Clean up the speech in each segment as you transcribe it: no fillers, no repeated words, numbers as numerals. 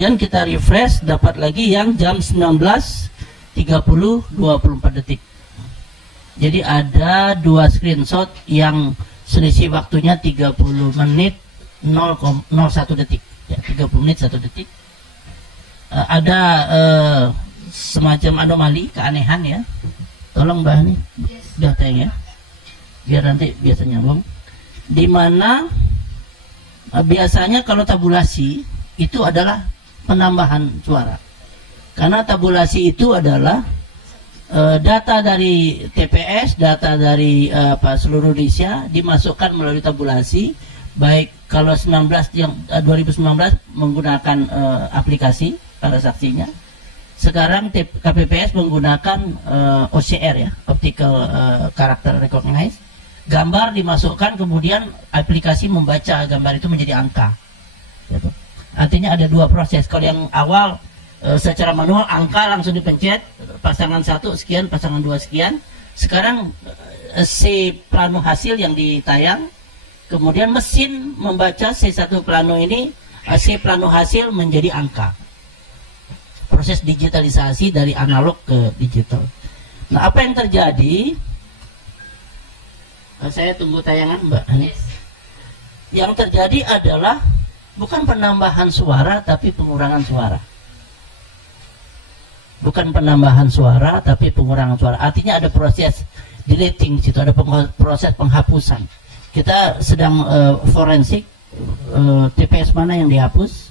Dan kita refresh, dapat lagi yang jam 19.30 24 detik. Jadi ada dua screenshot yang selisih waktunya 30 menit 0,01 detik. Ya, 30 menit 1 detik. Ada semacam anomali, keanehan ya. Tolong Mbak nih, udah tayang ya. Biar nanti biasa nyambung. Dimana biasanya kalau tabulasi itu adalah penambahan suara, karena tabulasi itu adalah data dari TPS, data dari seluruh Indonesia dimasukkan melalui tabulasi. Baik kalau 2019 menggunakan aplikasi para saksinya, sekarang KPPS menggunakan OCR ya, Optical Character Recognize. Gambar dimasukkan, kemudian aplikasi membaca gambar itu menjadi angka. Gitu. Artinya ada dua proses. Kalau yang awal secara manual, angka langsung dipencet, pasangan 1 sekian, pasangan 2 sekian. Sekarang C plano hasil yang ditayang, kemudian mesin membaca C1 plano ini, C plano hasil menjadi angka. Proses digitalisasi dari analog ke digital. Nah, apa yang terjadi? Saya tunggu tayangan Mbak. Yang terjadi adalah bukan penambahan suara tapi pengurangan suara. Bukan penambahan suara tapi pengurangan suara. Artinya ada proses deleting situ, ada proses penghapusan. Kita sedang forensik TPS mana yang dihapus.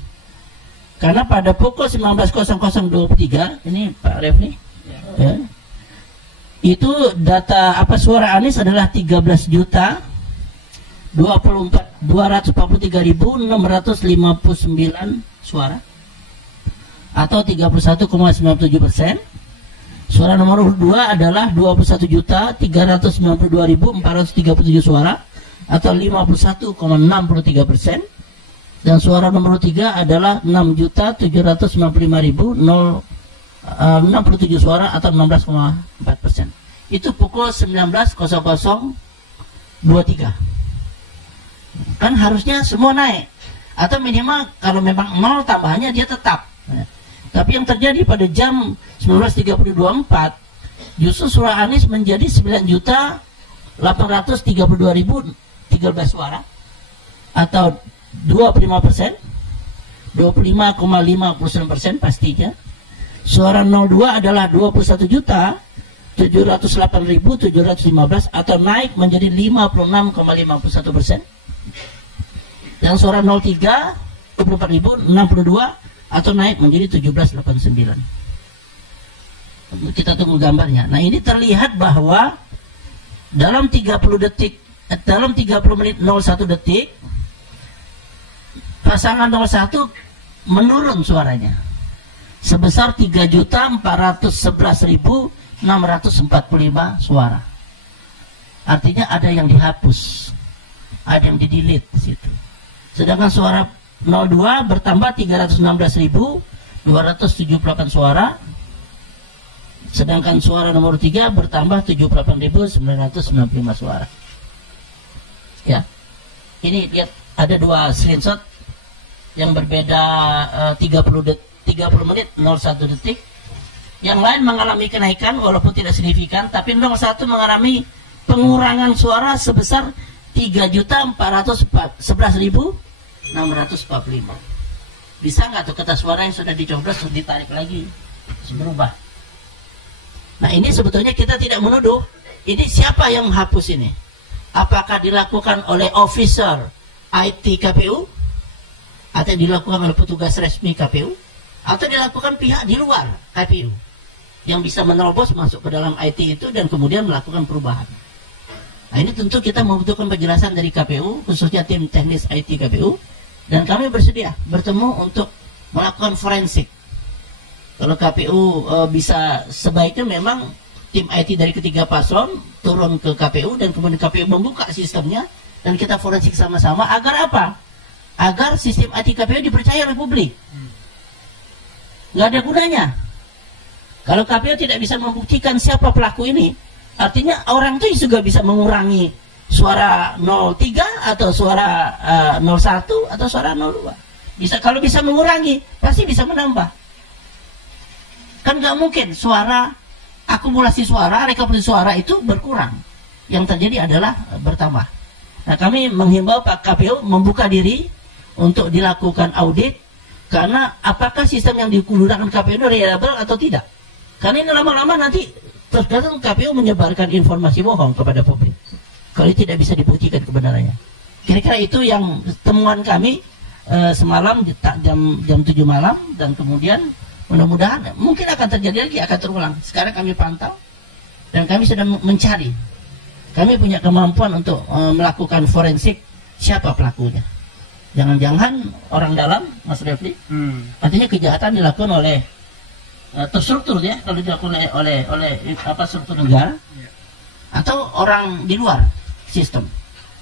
Karena pada pukul 19.0023 ini Pak Refni ya, itu data suara Anies adalah 13.243.659 suara atau 31,97%. Suara nomor 2 adalah 21.392.437 suara atau 51,63%. Dan suara nomor 3 adalah 6.795.067 suara atau 16,4%. Itu pukul 19.0023. Kan harusnya semua naik, atau minimal kalau memang 0 tambahannya dia tetap. Tapi yang terjadi pada jam 19.30.24 justru suara Anies menjadi 9.832.013 suara atau 25%, 25,59% pastinya. Suara 02 adalah 21.708.715 atau naik menjadi 56,51%. Dan suara 03 24.062 atau naik menjadi 17,89. Kita tunggu gambarnya. Nah, ini terlihat bahwa dalam 30 menit 01 detik pasangan 01 menurun suaranya sebesar 3.411.645 suara. Artinya ada yang dihapus, ada yang di-delete di situ. Sedangkan suara 02 bertambah 316.278 suara. Sedangkan suara nomor 3 bertambah 78.995 suara. Ya. Ini lihat ada dua screenshot yang berbeda 30 menit 01 detik. Yang lain mengalami kenaikan walaupun tidak signifikan, tapi 01 mengalami pengurangan suara sebesar 3.411.645. Bisa nggak tuh kertas suara yang sudah dicoblos ditarik lagi berubah? Nah, ini sebetulnya kita tidak menuduh. Ini siapa yang menghapus ini? Apakah dilakukan oleh officer IT KPU? Atau dilakukan oleh petugas resmi KPU, atau dilakukan pihak di luar KPU yang bisa menerobos masuk ke dalam IT itu dan kemudian melakukan perubahan. Nah, ini tentu kita membutuhkan penjelasan dari KPU, khususnya tim teknis IT KPU, dan kami bersedia bertemu untuk melakukan forensik. Kalau KPU bisa, sebaiknya memang tim IT dari ketiga paslon turun ke KPU dan kemudian KPU membuka sistemnya dan kita forensik sama-sama. Agar apa? Agar sistem IT KPU dipercaya oleh publik. Nggak ada gunanya kalau KPU tidak bisa membuktikan siapa pelaku ini. Artinya orang itu juga bisa mengurangi suara 03 atau suara 01 atau suara 02. Kalau bisa mengurangi, pasti bisa menambah. Kan nggak mungkin suara, akumulasi suara, rekapitulasi suara itu berkurang. Yang terjadi adalah bertambah. Nah, kami menghimbau Pak KPU membuka diri untuk dilakukan audit, karena apakah sistem yang digunakan KPU ini reliable atau tidak. Karena ini lama-lama nanti terkadang KPU menyebarkan informasi bohong kepada publik kalau tidak bisa dibuktikan kebenarannya. Kira-kira itu yang temuan kami semalam jam 7 malam, dan kemudian mudah-mudahan mungkin akan terjadi lagi, akan terulang. Sekarang kami pantau dan kami sedang mencari. Kami punya kemampuan untuk melakukan forensik siapa pelakunya. Jangan-jangan orang dalam, Mas Refli. Artinya kejahatan dilakukan oleh terstruktur ya, kalau dilakukan oleh apa struktur negara, atau orang di luar sistem.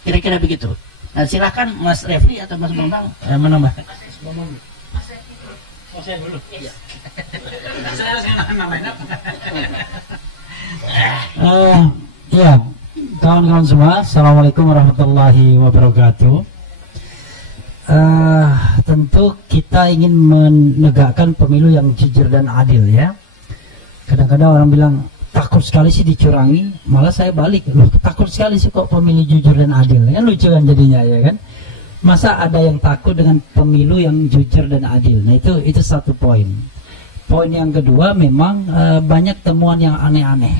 Kira-kira begitu. Nah, silakan Mas Refli atau Mas Bambang menambahkan. Saya dulu. Ya, kawan-kawan semua, assalamualaikum warahmatullahi wabarakatuh. Tentu kita ingin menegakkan pemilu yang jujur dan adil ya. Kadang-kadang orang bilang takut sekali sih dicurangi, malah saya balik, loh takut sekali sih kok pemilu jujur dan adil, kan lucu kan jadinya ya kan. Masa ada yang takut dengan pemilu yang jujur dan adil? Nah itu satu poin. Poin yang kedua, memang banyak temuan yang aneh-aneh.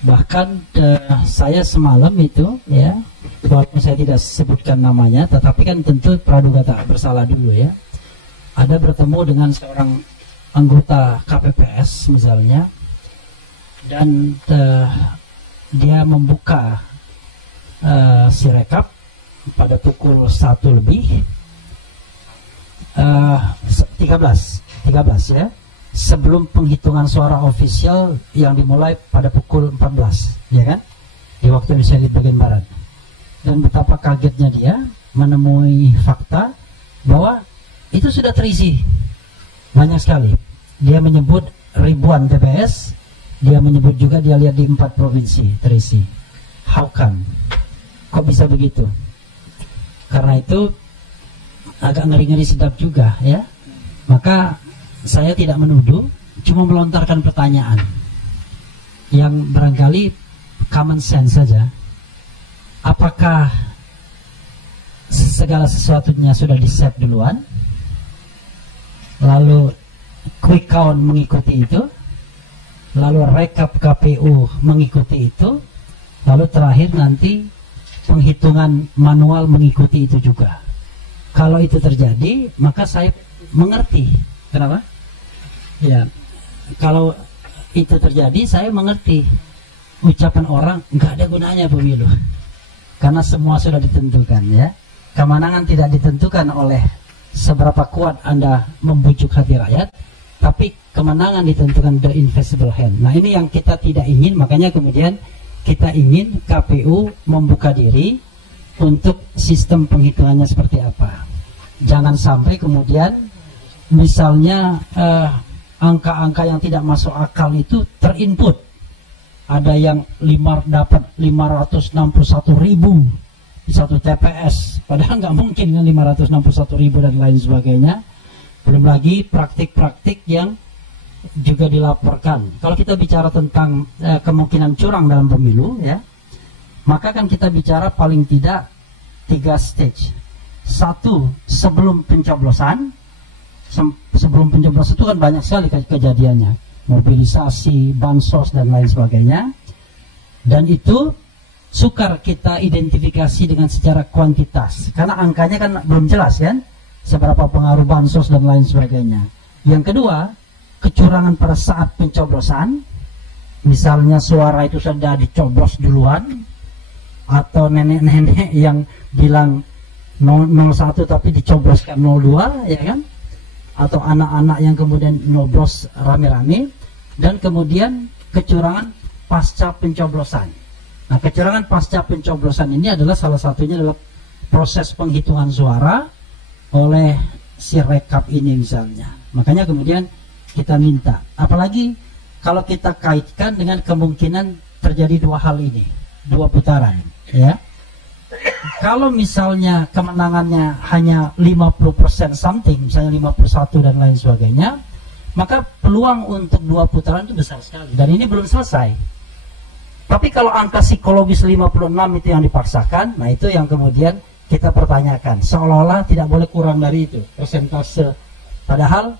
Bahkan saya semalam itu ya, walaupun saya tidak sebutkan namanya, tetapi kan tentu praduga tak bersalah dulu ya. Ada bertemu dengan seorang anggota KPPS misalnya, dan dia membuka Sirekap pada pukul 1 lebih 13 ya, sebelum penghitungan suara ofisial yang dimulai pada pukul 14 ya kan, di waktu Indonesia di bagian barat. Dan betapa kagetnya dia menemui fakta bahwa itu sudah terisi banyak sekali. Dia menyebut ribuan TPS, dia menyebut juga dia lihat di 4 provinsi terisi. How come? Kok bisa begitu? Karena itu agak ngeri-ngeri sedap juga ya. Maka saya tidak menuduh, cuma melontarkan pertanyaan yang barangkali common sense saja. Apakah segala sesuatunya sudah di-set duluan, lalu quick count mengikuti itu, lalu rekap KPU mengikuti itu, lalu terakhir nanti penghitungan manual mengikuti itu juga. Kalau itu terjadi, maka saya mengerti. Kenapa? Ya, kalau itu terjadi, saya mengerti ucapan orang nggak ada gunanya pemilu, karena semua sudah ditentukan ya. Kemenangan tidak ditentukan oleh seberapa kuat Anda membujuk hati rakyat, tapi kemenangan ditentukan the invisible hand. Nah ini yang kita tidak ingin, makanya kemudian kita ingin KPU membuka diri untuk sistem penghitungannya seperti apa. Jangan sampai kemudian misalnya angka-angka yang tidak masuk akal itu terinput. Ada yang dapat 561.000 di satu TPS, padahal nggak mungkin kan 561.000 dan lain sebagainya. Belum lagi praktik-praktik yang juga dilaporkan. Kalau kita bicara tentang kemungkinan curang dalam pemilu ya, maka kan kita bicara paling tidak 3 stage. 1, sebelum pencoblosan. Sebelum pencoblosan itu kan banyak sekali kejadiannya, mobilisasi, bansos dan lain sebagainya. Dan itu sukar kita identifikasi dengan secara kuantitas, karena angkanya kan belum jelas kan, seberapa pengaruh bansos dan lain sebagainya. Yang kedua, kecurangan pada saat pencoblosan, misalnya suara itu sudah dicoblos duluan, atau nenek-nenek yang bilang 01 tapi dicobloskan 02 ya kan, atau anak-anak yang kemudian nyoblos rame-rame. Dan kemudian kecurangan pasca pencoblosan. Nah, kecurangan pasca pencoblosan ini adalah salah satunya adalah proses penghitungan suara oleh Sirekap ini misalnya. Makanya kemudian kita minta, apalagi kalau kita kaitkan dengan kemungkinan terjadi 2 hal ini, 2 putaran ya. Kalau misalnya kemenangannya hanya 50% something, misalnya 51 dan lain sebagainya, maka peluang untuk 2 putaran itu besar sekali. Dan ini belum selesai. Tapi kalau angka psikologis 56 itu yang dipaksakan, nah itu yang kemudian kita pertanyakan. Seolah-olah tidak boleh kurang dari itu persentase. Padahal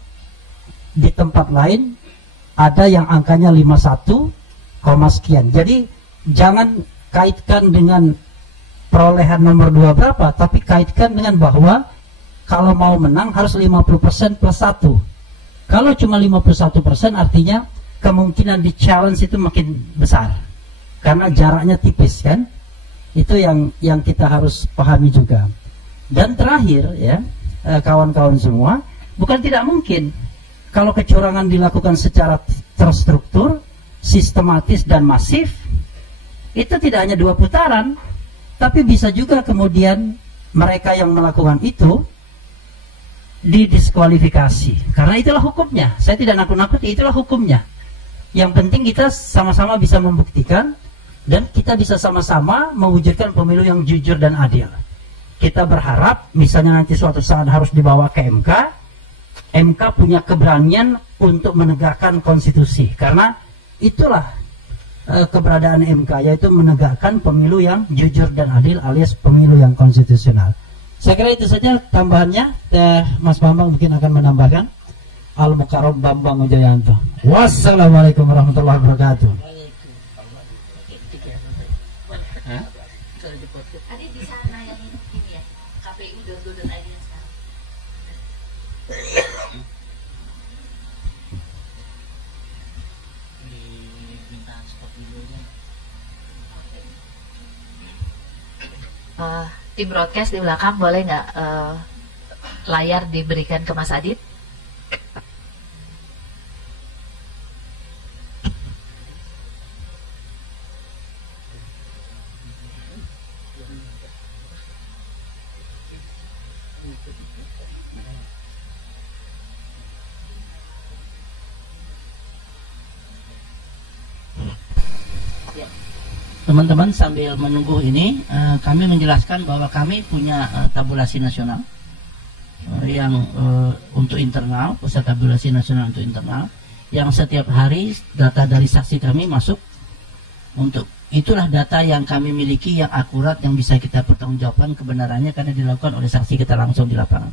di tempat lain ada yang angkanya 51, sekian. Jadi jangan kaitkan dengan perolehan nomor 2 berapa, tapi kaitkan dengan bahwa kalau mau menang harus 50% plus 1. Kalau cuma 51% artinya kemungkinan di challenge itu makin besar karena jaraknya tipis kan. Itu yang kita harus pahami juga. Dan terakhir ya, kawan-kawan semua, bukan tidak mungkin kalau kecurangan dilakukan secara terstruktur, sistematis dan masif, itu tidak hanya 2 putaran, tapi bisa juga kemudian mereka yang melakukan itu didiskualifikasi. Karena itulah hukumnya. Saya tidak nakut-nakuti, itulah hukumnya. Yang penting kita sama-sama bisa membuktikan dan kita bisa sama-sama mewujudkan pemilu yang jujur dan adil. Kita berharap misalnya nanti suatu saat harus dibawa ke MK, MK punya keberanian untuk menegakkan konstitusi. Karena itulah keberadaan MK, yaitu menegakkan pemilu yang jujur dan adil alias pemilu yang konstitusional. Saya kira itu saja tambahannya. Mas Bambang mungkin akan menambahkan. Al-Mukarram Bambang Wijayanto. Wassalamualaikum warahmatullahi wabarakatuh. Adi bisa nayangin ini ya, kpu.go.id yang sekarang. Tim broadcast di belakang boleh nggak layar diberikan ke Mas Adit? Teman-teman sambil menunggu ini, kami menjelaskan bahwa kami punya tabulasi nasional yang untuk internal, pusat tabulasi nasional untuk internal, yang setiap hari data dari saksi kami masuk. Untuk itulah data yang kami miliki yang akurat, yang bisa kita pertanggungjawabkan kebenarannya karena dilakukan oleh saksi kita langsung di lapangan.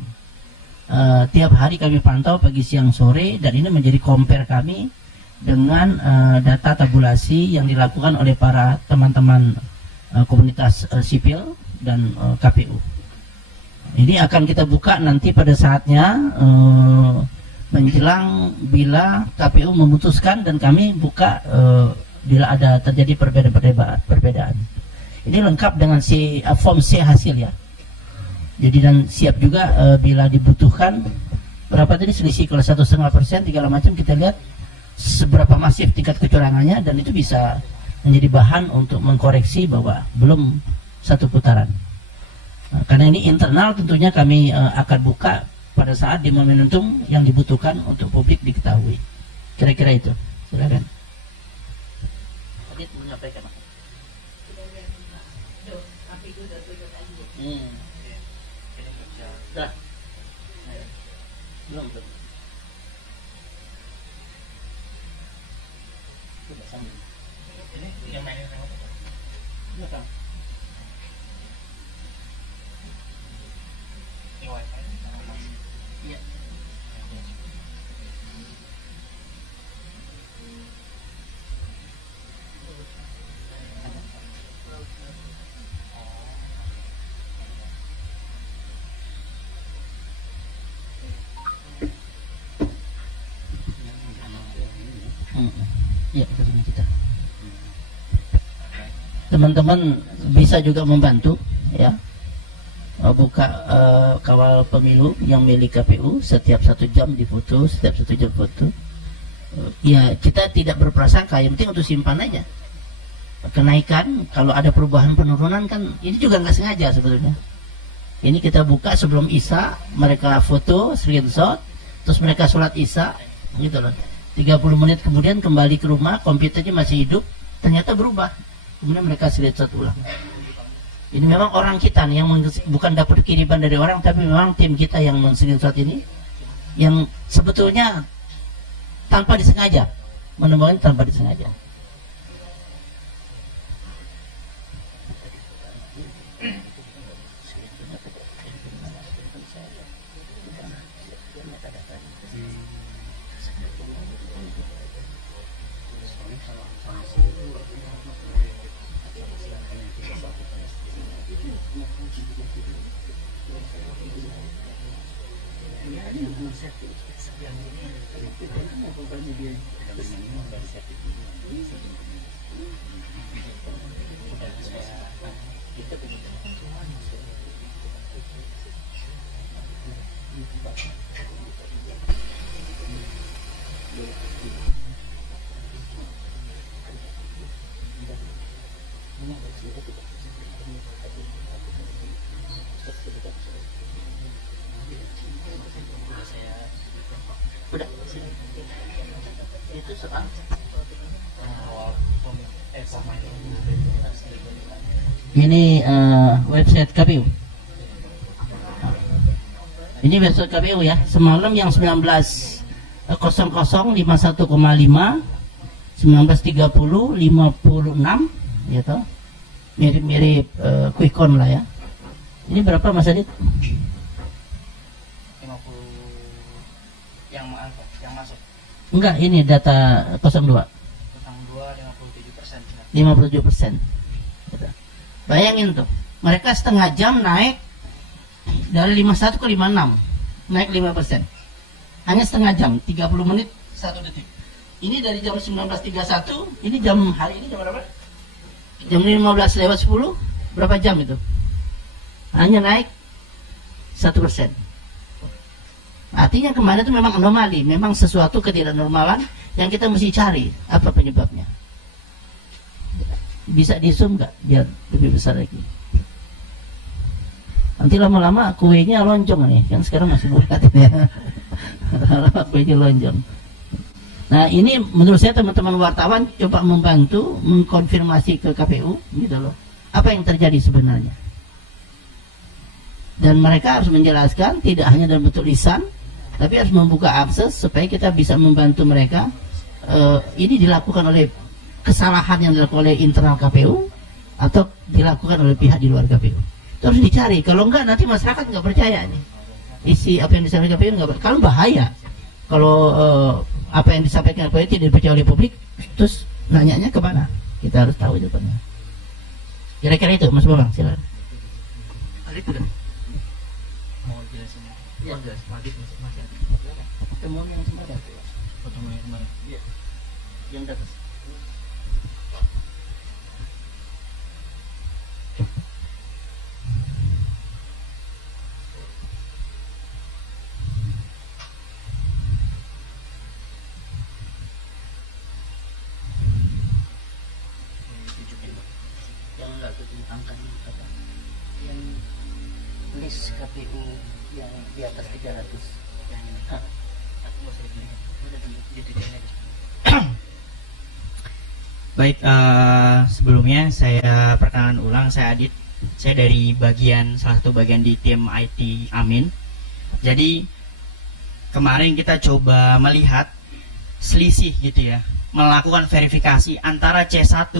Tiap hari kami pantau pagi, siang, sore, dan ini menjadi compare kami dengan data tabulasi yang dilakukan oleh para teman-teman komunitas sipil dan KPU. Ini akan kita buka nanti pada saatnya menjelang bila KPU memutuskan dan kami buka bila ada terjadi perbedaan. Ini lengkap dengan form C hasil ya. Jadi dan siap juga bila dibutuhkan berapa tadi selisih, kalau 1,5% segala macam kita lihat seberapa masif tingkat kecurangannya, dan itu bisa menjadi bahan untuk mengkoreksi bahwa belum 1 putaran. Karena ini internal tentunya kami akan buka pada saat di momentum yang dibutuhkan untuk publik diketahui. Kira-kira itu. Silakan. Adit menyampaikan apa? Belum. Ini yang main belakang. Iya. Ya, kita. Teman-teman bisa juga membantu ya, buka kawal pemilu yang milik KPU, setiap 1 jam difoto, setiap 1 jam foto. Ya kita tidak berprasangka, yang penting untuk simpan aja. Kenaikan, kalau ada perubahan penurunan kan ini juga nggak sengaja sebetulnya. Ini kita buka sebelum Isya, mereka foto, screenshot, terus mereka sholat Isya, gitu loh. 30 menit kemudian kembali ke rumah, komputernya masih hidup, ternyata berubah. Kemudian mereka screenshot ulang. Ini memang orang kita nih yang bukan dapat kiriman dari orang, tapi memang tim kita yang men-screenshot ini, yang sebetulnya tanpa disengaja, menemukan tanpa disengaja. Ini website KPU. Ini website KPU ya. Semalam yang 19.00 51,5, 19.30 56 gitu. Mirip-mirip quick count lah ya. Ini berapa Mas Adit? 50 yang masuk. Enggak, ini data 02. 57%. Gitu. Bayangin tuh, mereka setengah jam naik dari 51 ke 56, naik 5%. Hanya setengah jam, 30 menit 1 detik. Ini dari jam 19.31, ini jam hari ini jam berapa? Jam 15:10, berapa jam itu? Hanya naik 1%. Artinya kemarin itu memang anomali, memang sesuatu ketidaknormalan yang kita mesti cari apa penyebabnya. Bisa di zoom nggak biar lebih besar lagi? Nanti lama-lama kuenya lonjong nih, kan sekarang masih bulat ya. Lama-lama kuenya lonjong. Nah ini menurut saya teman-teman wartawan coba membantu mengkonfirmasi ke KPU gitu loh, apa yang terjadi sebenarnya. Dan mereka harus menjelaskan tidak hanya dalam bentuk lisan, tapi harus membuka akses supaya kita bisa membantu mereka. Ini dilakukan oleh kesalahan yang dilakukan oleh internal KPU atau dilakukan oleh pihak di luar KPU. Itu harus dicari. Kalau enggak nanti masyarakat nggak percaya nih isi apa yang disampaikan KPU nggak. Kalau bahaya kalau apa yang disampaikan KPU tidak dipercaya oleh publik, terus nanyanya ke mana? Kita harus tahu jawabannya. Kira-kira itu Mas Bambang, silakan. Itu kan? Mau jelasin? Ya. Oh, jelas. Adit masih ada. Ketemu yang kemarin. Ketemu yang kemarin. Iya. Yang di atas. Yang enggak angka yang list KPU yang di atas 300 yang ini. Aku mau sedikit udah di tujuannya. Baik, sebelumnya saya perkenalan ulang, saya Adit. Saya dari salah satu bagian di tim IT Amin. Jadi kemarin kita coba melihat selisih gitu ya, melakukan verifikasi antara C1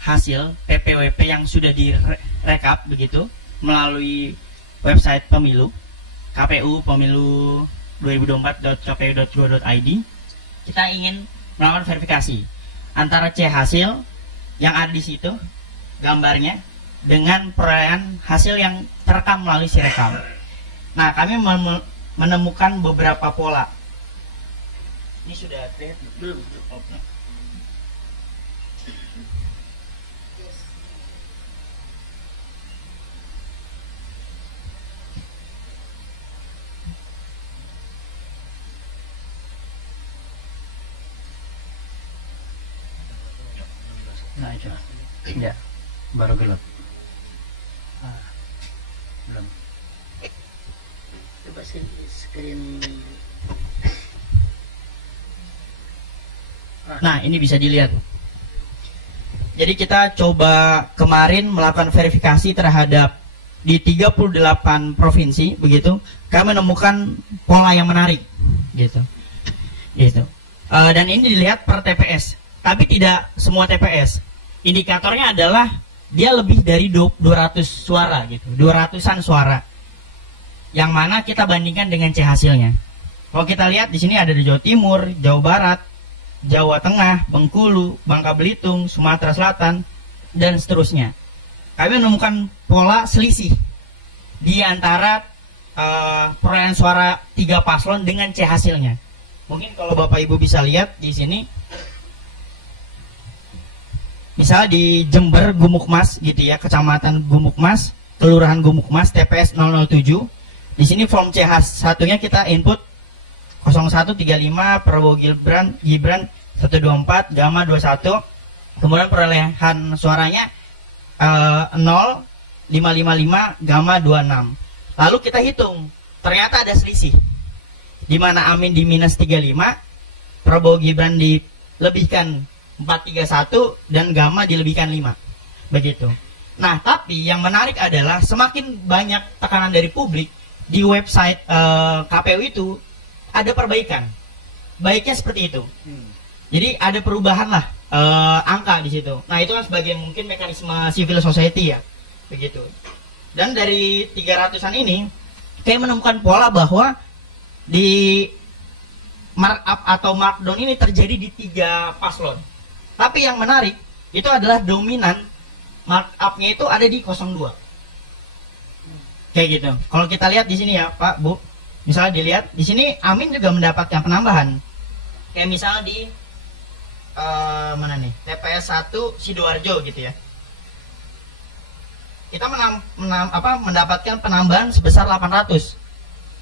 hasil PPWP yang sudah direkap begitu melalui website pemilu KPU pemilu 2024.kpu.go.id. Kita ingin melakukan verifikasi antara C hasil yang ada di situ gambarnya dengan perolehan hasil yang terekam melalui Sirekam. Nah, kami menemukan beberapa pola. Ini sudah belum? Nah itu ya baru gelap. Belum. Coba screen. Nah, ini bisa dilihat. Jadi kita coba kemarin melakukan verifikasi terhadap di 38 provinsi begitu. Kami menemukan pola yang menarik gitu. Dan ini dilihat per TPS, tapi tidak semua TPS. Indikatornya adalah dia lebih dari 200 suara gitu, 200-an suara. Yang mana kita bandingkan dengan C hasilnya. Kalau kita lihat di sini ada di Jawa Timur, Jawa Barat, Jawa Tengah, Bengkulu, Bangka Belitung, Sumatera Selatan, dan seterusnya. Kami menemukan pola selisih di antara perolehan suara 3 paslon dengan C hasilnya. Mungkin kalau Bapak Ibu bisa lihat di sini, misalnya di Jember Gumukmas gitu ya, Kecamatan Gumukmas, Kelurahan Gumukmas, TPS 007. Di sini form C satunya kita input 0135 Prabowo Gibran 124 Gama 21. Kemudian perolehan suaranya 0 555 Gama 26. Lalu kita hitung, ternyata ada selisih. Di mana Amin di minus 35, Prabowo Gibran dilebihkan 431 dan Gama dilebihkan 5. Begitu. Nah, tapi yang menarik adalah semakin banyak tekanan dari publik di website KPU itu ada perbaikan. Baiknya seperti itu. Jadi ada perubahan lah angka di situ. Nah, itu kan sebagai mungkin mekanisme civil society ya. Begitu. Dan dari 300-an ini kayak menemukan pola bahwa di markup atau markdown ini terjadi di 3 paslon. Tapi yang menarik itu adalah dominan markupnya itu ada di 02. Kayak gitu. Kalau kita lihat di sini ya Pak, Bu, misalnya dilihat di sini Amin juga mendapatkan penambahan. Kayak misalnya di mana nih? TPS 1 Sidoarjo gitu ya. Kita mendapatkan penambahan sebesar 800.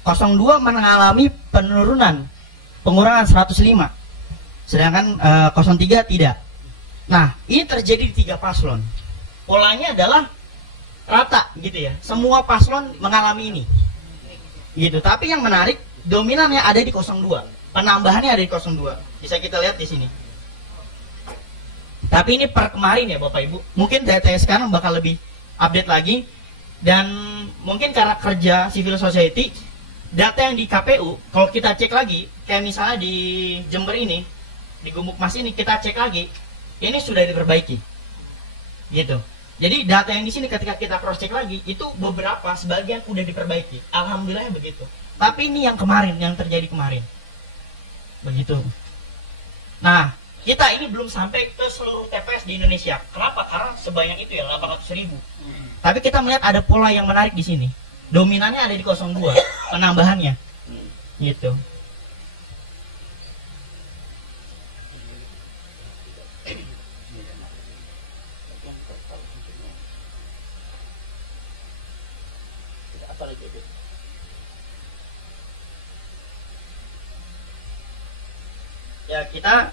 02 mengalami pengurangan 105. Sedangkan 03 tidak. Nah, ini terjadi di 3 paslon. Polanya adalah rata gitu ya. Semua paslon mengalami ini. Gitu. Tapi yang menarik, dominannya ada di 02. Penambahannya ada di 02. Bisa kita lihat di sini. Tapi ini per kemarin ya Bapak Ibu. Mungkin data sekarang bakal lebih update lagi, dan mungkin karena kerja civil society, data yang di KPU kalau kita cek lagi, kayak misalnya di Jember ini, di Gumukmas ini kita cek lagi, ini sudah diperbaiki gitu. Jadi data yang di sini ketika kita cross check lagi, itu beberapa sebagian udah diperbaiki, alhamdulillah begitu. Tapi ini yang kemarin, yang terjadi kemarin begitu. Nah, kita ini belum sampai ke seluruh TPS di Indonesia. Kenapa? Karena sebanyak itu ya, 800.000. Tapi kita melihat ada pola yang menarik di sini. Dominannya ada di 02, penambahannya. Gitu. Ya, kita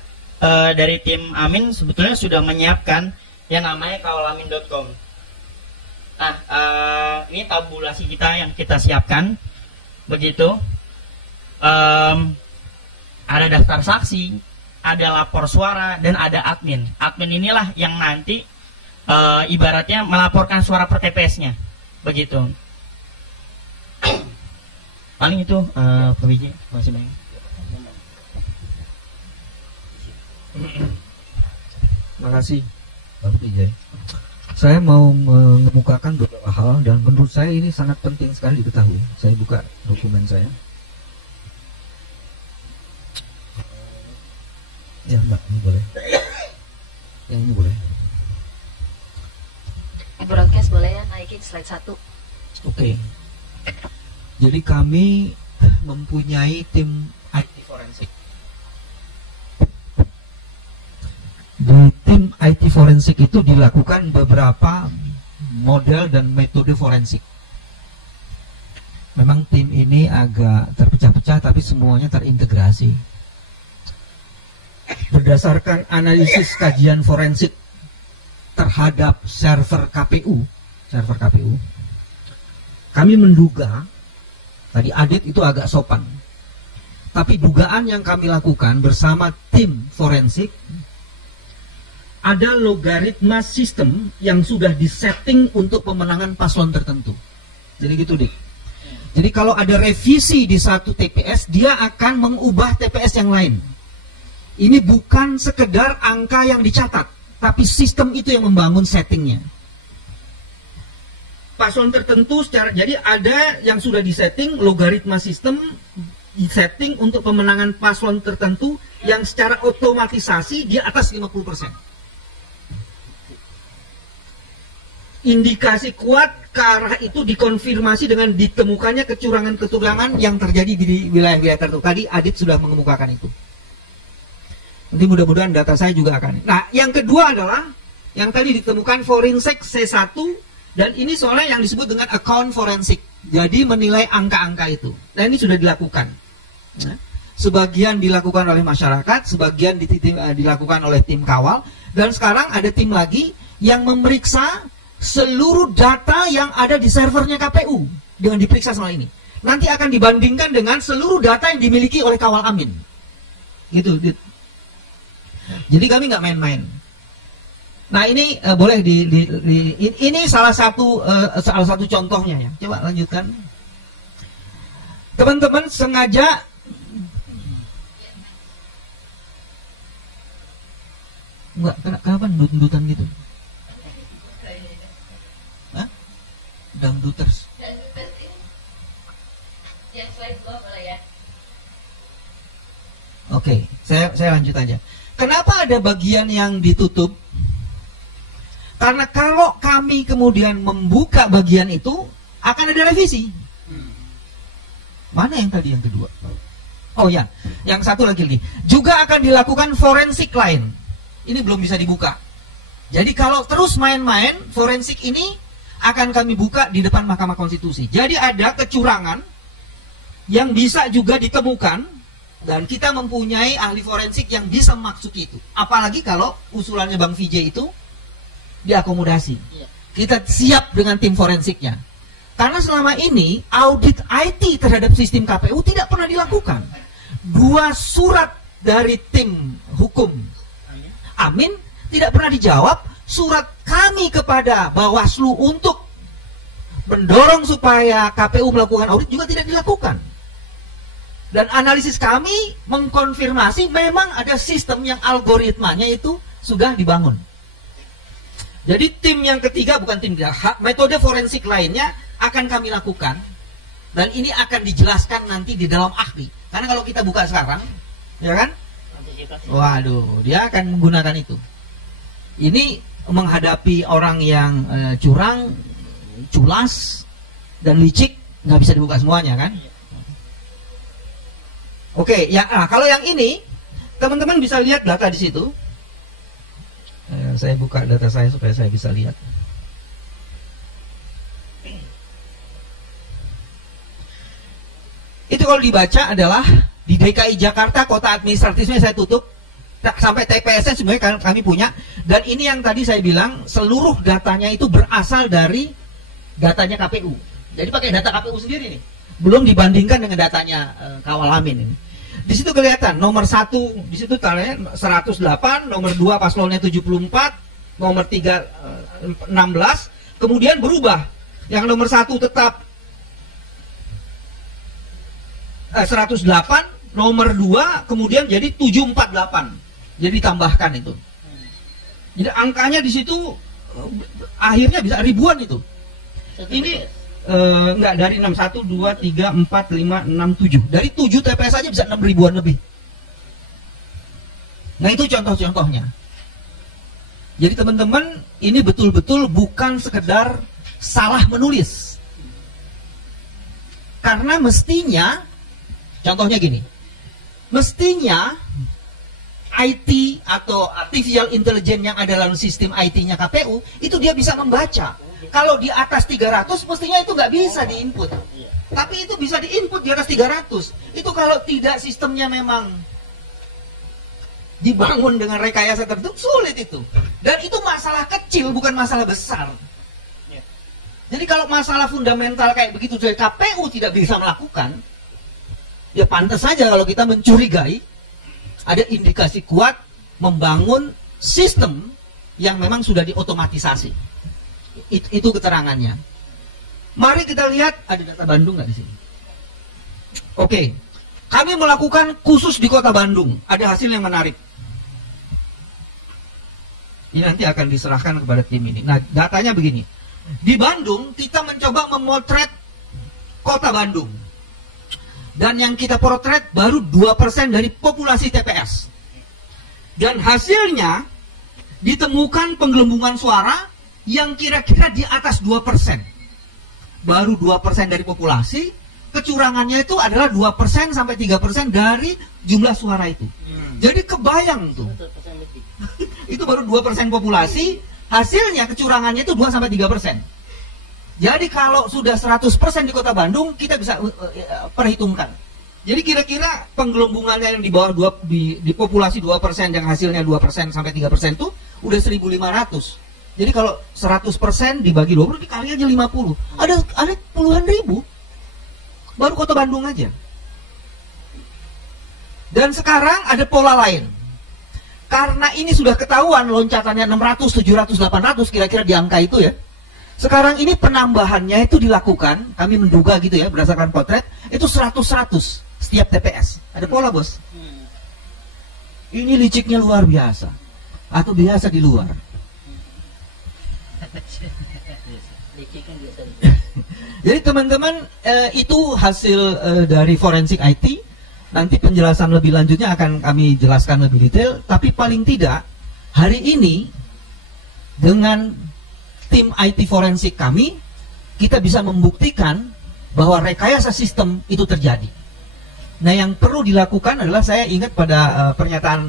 dari tim Amin sebetulnya sudah menyiapkan yang namanya kaulamin.com. Nah, ini tabulasi kita yang kita siapkan, begitu. Ada daftar saksi, ada lapor suara, dan ada admin. Admin inilah yang nanti ibaratnya melaporkan suara per TPS-nya, begitu. Paling itu Pak Wiji, masih banyak. Terima kasih Pak Wijay. Saya mau mengemukakan beberapa hal dan menurut saya ini sangat penting sekali diketahui. Saya buka dokumen saya. Ya Mbak, ini boleh. Yang ini boleh. Broadcast boleh ya, naikin slide 1. Oke. Jadi kami mempunyai tim IT forensik. Di tim IT forensik itu dilakukan beberapa model dan metode forensik. Memang tim ini agak terpecah-pecah tapi semuanya terintegrasi. Berdasarkan analisis kajian forensik terhadap server KPU, kami menduga, tadi Adit itu agak sopan, tapi dugaan yang kami lakukan bersama tim forensik ada logaritma sistem yang sudah disetting untuk pemenangan paslon tertentu. Jadi gitu, Dik. Jadi kalau ada revisi di satu TPS, dia akan mengubah TPS yang lain. Ini bukan sekedar angka yang dicatat, tapi sistem itu yang membangun settingnya. Paslon tertentu jadi ada yang sudah disetting, logaritma sistem disetting untuk pemenangan paslon tertentu yang secara otomatisasi di atas 50%. Indikasi kuat ke arah itu dikonfirmasi dengan ditemukannya kecurangan-kecurangan yang terjadi di wilayah-wilayah tertentu. Tadi Adit sudah mengemukakan itu. Nanti mudah-mudahan data saya juga akan. Nah, yang kedua adalah yang tadi ditemukan forensik C1, dan ini soalnya yang disebut dengan account forensik. Jadi menilai angka-angka itu. Nah, ini sudah dilakukan. Nah, sebagian dilakukan oleh masyarakat, sebagian dilakukan oleh tim kawal, dan sekarang ada tim lagi yang memeriksa seluruh data yang ada di servernya KPU dengan diperiksa selama ini. Nanti akan dibandingkan dengan seluruh data yang dimiliki oleh kawal amin. Gitu. Jadi kami nggak main-main. Nah, ini boleh ini salah satu contohnya ya. Coba lanjutkan. Teman-teman sengaja enggak, kenapa dangdutan gitu? Hah? Dangduters. Yang slide 2 boleh ya? Oke, saya lanjut aja. Kenapa ada bagian yang ditutup? Karena kalau kami kemudian membuka bagian itu, akan ada revisi. Mana yang tadi yang kedua? Oh ya, yang satu lagi. Juga akan dilakukan forensik lain. Ini belum bisa dibuka. Jadi kalau terus main-main, forensik ini akan kami buka di depan Mahkamah Konstitusi. Jadi ada kecurangan yang bisa juga ditemukan, dan kita mempunyai ahli forensik yang bisa memasuki itu. Apalagi kalau usulannya Bang Vijay itu diakomodasi. Kita siap dengan tim forensiknya. Karena selama ini audit IT terhadap sistem KPU tidak pernah dilakukan. 2 surat dari tim hukum Amin tidak pernah dijawab. Surat kami kepada Bawaslu untuk mendorong supaya KPU melakukan audit juga tidak dilakukan. Dan analisis kami mengkonfirmasi memang ada sistem yang algoritmanya itu sudah dibangun. Jadi tim yang ketiga, bukan tim ketiga, metode forensik lainnya akan kami lakukan. Dan ini akan dijelaskan nanti di dalam ahli. Karena kalau kita buka sekarang, ya kan? Waduh, dia akan menggunakan itu. Ini menghadapi orang yang curang, culas, dan licik, nggak bisa dibuka semuanya kan? Oke, ya, kalau yang ini, teman-teman bisa lihat data di situ. Saya buka data saya supaya saya bisa lihat. Itu kalau dibaca adalah di DKI Jakarta, kota administratifnya saya tutup, sampai TPS-nya sebenarnya kami punya. Dan ini yang tadi saya bilang, seluruh datanya itu berasal dari datanya KPU. Jadi pakai data KPU sendiri nih, belum dibandingkan dengan datanya Kawal Amin ini. Di situ kelihatan nomor 1 di situ taranya 108, nomor 2 paslonnya 74, nomor 3 16, kemudian berubah. Yang nomor 1 tetap 108, nomor 2 kemudian jadi 748. Jadi ditambahkan itu. Jadi angkanya di situ akhirnya bisa ribuan itu. Ini enggak, dari 61, 2, 3, 4, 5, 6, 7. Dari 7 TPS aja bisa 6 ribuan lebih. Nah, itu contoh-contohnya. Jadi teman-teman, ini betul-betul bukan sekedar salah menulis. Karena mestinya, contohnya gini, mestinya IT atau artificial intelligence yang ada dalam sistem IT-nya KPU, itu dia bisa membaca. Kalau di atas 300 mestinya itu nggak bisa diinput. Tapi itu bisa diinput di atas 300. Itu kalau tidak sistemnya memang dibangun dengan rekayasa tertentu, sulit itu. Dan itu masalah kecil, bukan masalah besar. Jadi kalau masalah fundamental kayak begitu dari KPU tidak bisa melakukan, ya pantas saja kalau kita mencurigai ada indikasi kuat membangun sistem yang memang sudah diotomatisasi. Itu keterangannya. Mari kita lihat, ada data Bandung nggak di sini? Oke, kami melakukan khusus di Kota Bandung. Ada hasil yang menarik. Ini nanti akan diserahkan kepada tim ini. Nah, datanya begini. Di Bandung, kita mencoba memotret Kota Bandung. Dan yang kita potret baru 2% dari populasi TPS. Dan hasilnya ditemukan penggelembungan suara yang kira-kira di atas 2%. Baru 2% dari populasi, kecurangannya itu adalah 2% sampai 3% dari jumlah suara itu. Jadi kebayang tuh. Itu baru 2% populasi, hasilnya kecurangannya itu 2 sampai 3%. Jadi kalau sudah 100% di Kota Bandung, kita bisa perhitungkan. Jadi kira-kira penggelembungannya yang di bawah di populasi 2% yang hasilnya 2% sampai 3% itu udah 1.500. Jadi kalau 100% dibagi 20 dikali aja 50. Ada puluhan ribu. Baru Kota Bandung aja. Dan sekarang ada pola lain. Karena ini sudah ketahuan loncatannya 600, 700, 800 kira-kira di angka itu ya. Sekarang ini penambahannya itu dilakukan, kami menduga gitu ya berdasarkan potret, itu 100-100 setiap TPS. Ada pola bos. Ini liciknya luar biasa. Atau biasa di luar. Jadi teman-teman, itu hasil dari forensik IT. Nanti penjelasan lebih lanjutnya akan kami jelaskan lebih detail. Tapi paling tidak hari ini dengan tim IT forensik kami, kita bisa membuktikan bahwa rekayasa sistem itu terjadi. Nah, yang perlu dilakukan adalah, saya ingat pada pernyataan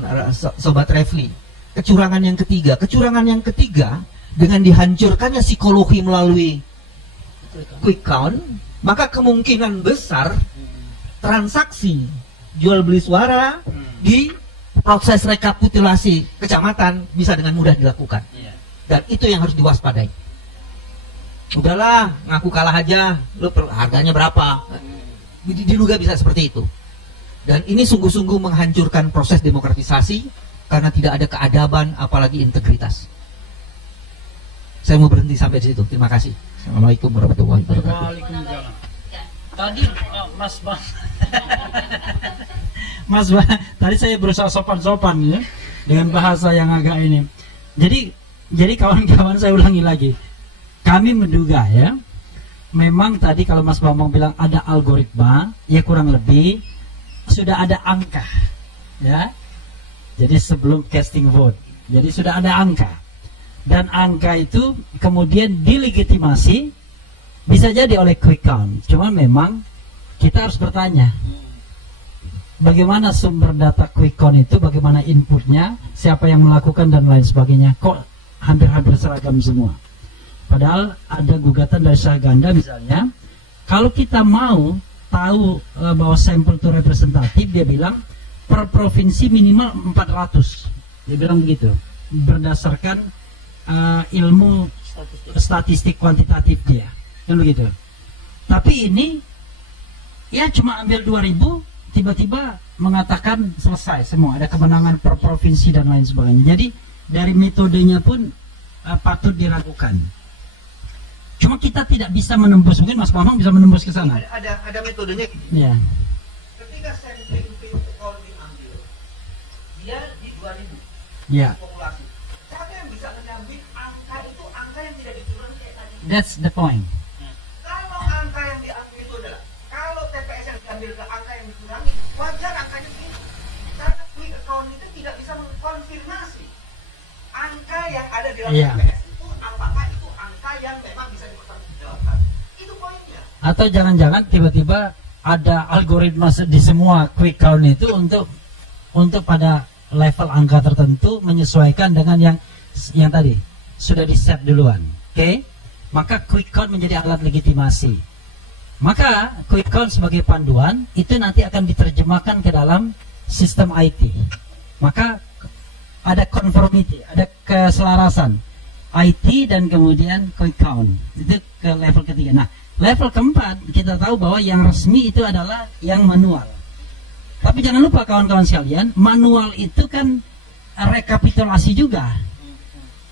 Sobat Refli, kecurangan yang ketiga. Kecurangan yang ketiga dengan dihancurkannya psikologi melalui quick count, maka kemungkinan besar transaksi jual beli suara di proses rekapitulasi kecamatan bisa dengan mudah dilakukan. Dan itu yang harus diwaspadai. Udahlah, ngaku kalah aja, lu harganya berapa? Diduga bisa seperti itu. Dan ini sungguh-sungguh menghancurkan proses demokratisasi karena tidak ada keadaban apalagi integritas. Saya mau berhenti sampai di situ. Terima kasih. Assalamualaikum warahmatullahi wabarakatuh. Waalaikumsalam. Tadi Mas Bang, tadi saya berusaha sopan-sopan ya dengan bahasa yang agak ini. Jadi kawan-kawan, saya ulangi lagi. Kami menduga ya, memang tadi kalau Mas Bambang bilang ada algoritma, ya kurang lebih sudah ada angka, ya. Jadi sebelum casting vote, jadi sudah ada angka, dan angka itu kemudian dilegitimasi bisa jadi oleh quick count. Cuma memang kita harus bertanya, bagaimana sumber data quick count itu, bagaimana inputnya, siapa yang melakukan dan lain sebagainya. Kok hampir-hampir seragam semua? Padahal ada gugatan dari Syahganda misalnya, kalau kita mau tahu bahwa sampel itu representatif, dia bilang per provinsi minimal 400. Dia bilang begitu, berdasarkan ilmu statistik kuantitatif dia, kan begitu. Tapi ini ya cuma ambil 2000, tiba-tiba mengatakan selesai semua, ada kemenangan per provinsi dan lain sebagainya. Jadi dari metodenya pun patut diragukan. Cuma kita tidak bisa menembus, mungkin Mas Bambang bisa menembus ke sana. Ada metodenya. Ya. Ketika sampling count diambil, dia di 2000 Ya. populasi. Siapa yang bisa menjamin angka itu angka yang tidak dicurangi kayak tadi? That's the point. Kalau angka yang diambil itu adalah, kalau TPS yang diambil ke angka yang dicurangi, wajar angkanya tinggi. Karena quick account itu tidak bisa mengkonfirmasi angka yang ada di dalam TPS itu apakah itu angka yang memang bisa dipertanggungjawabkan. Itu poinnya. Atau jangan-jangan tiba-tiba ada algoritma di semua quick count itu untuk pada level angka tertentu menyesuaikan dengan yang tadi sudah di set duluan. Oke? Maka quick count menjadi alat legitimasi. Maka quick count sebagai panduan itu nanti akan diterjemahkan ke dalam sistem IT. Maka ada conformity, ada keselarasan IT dan kemudian quick count. Itu ke level ketiga. Nah, level keempat kita tahu bahwa yang resmi itu adalah yang manual. Tapi jangan lupa kawan-kawan sekalian, manual itu kan rekapitulasi juga.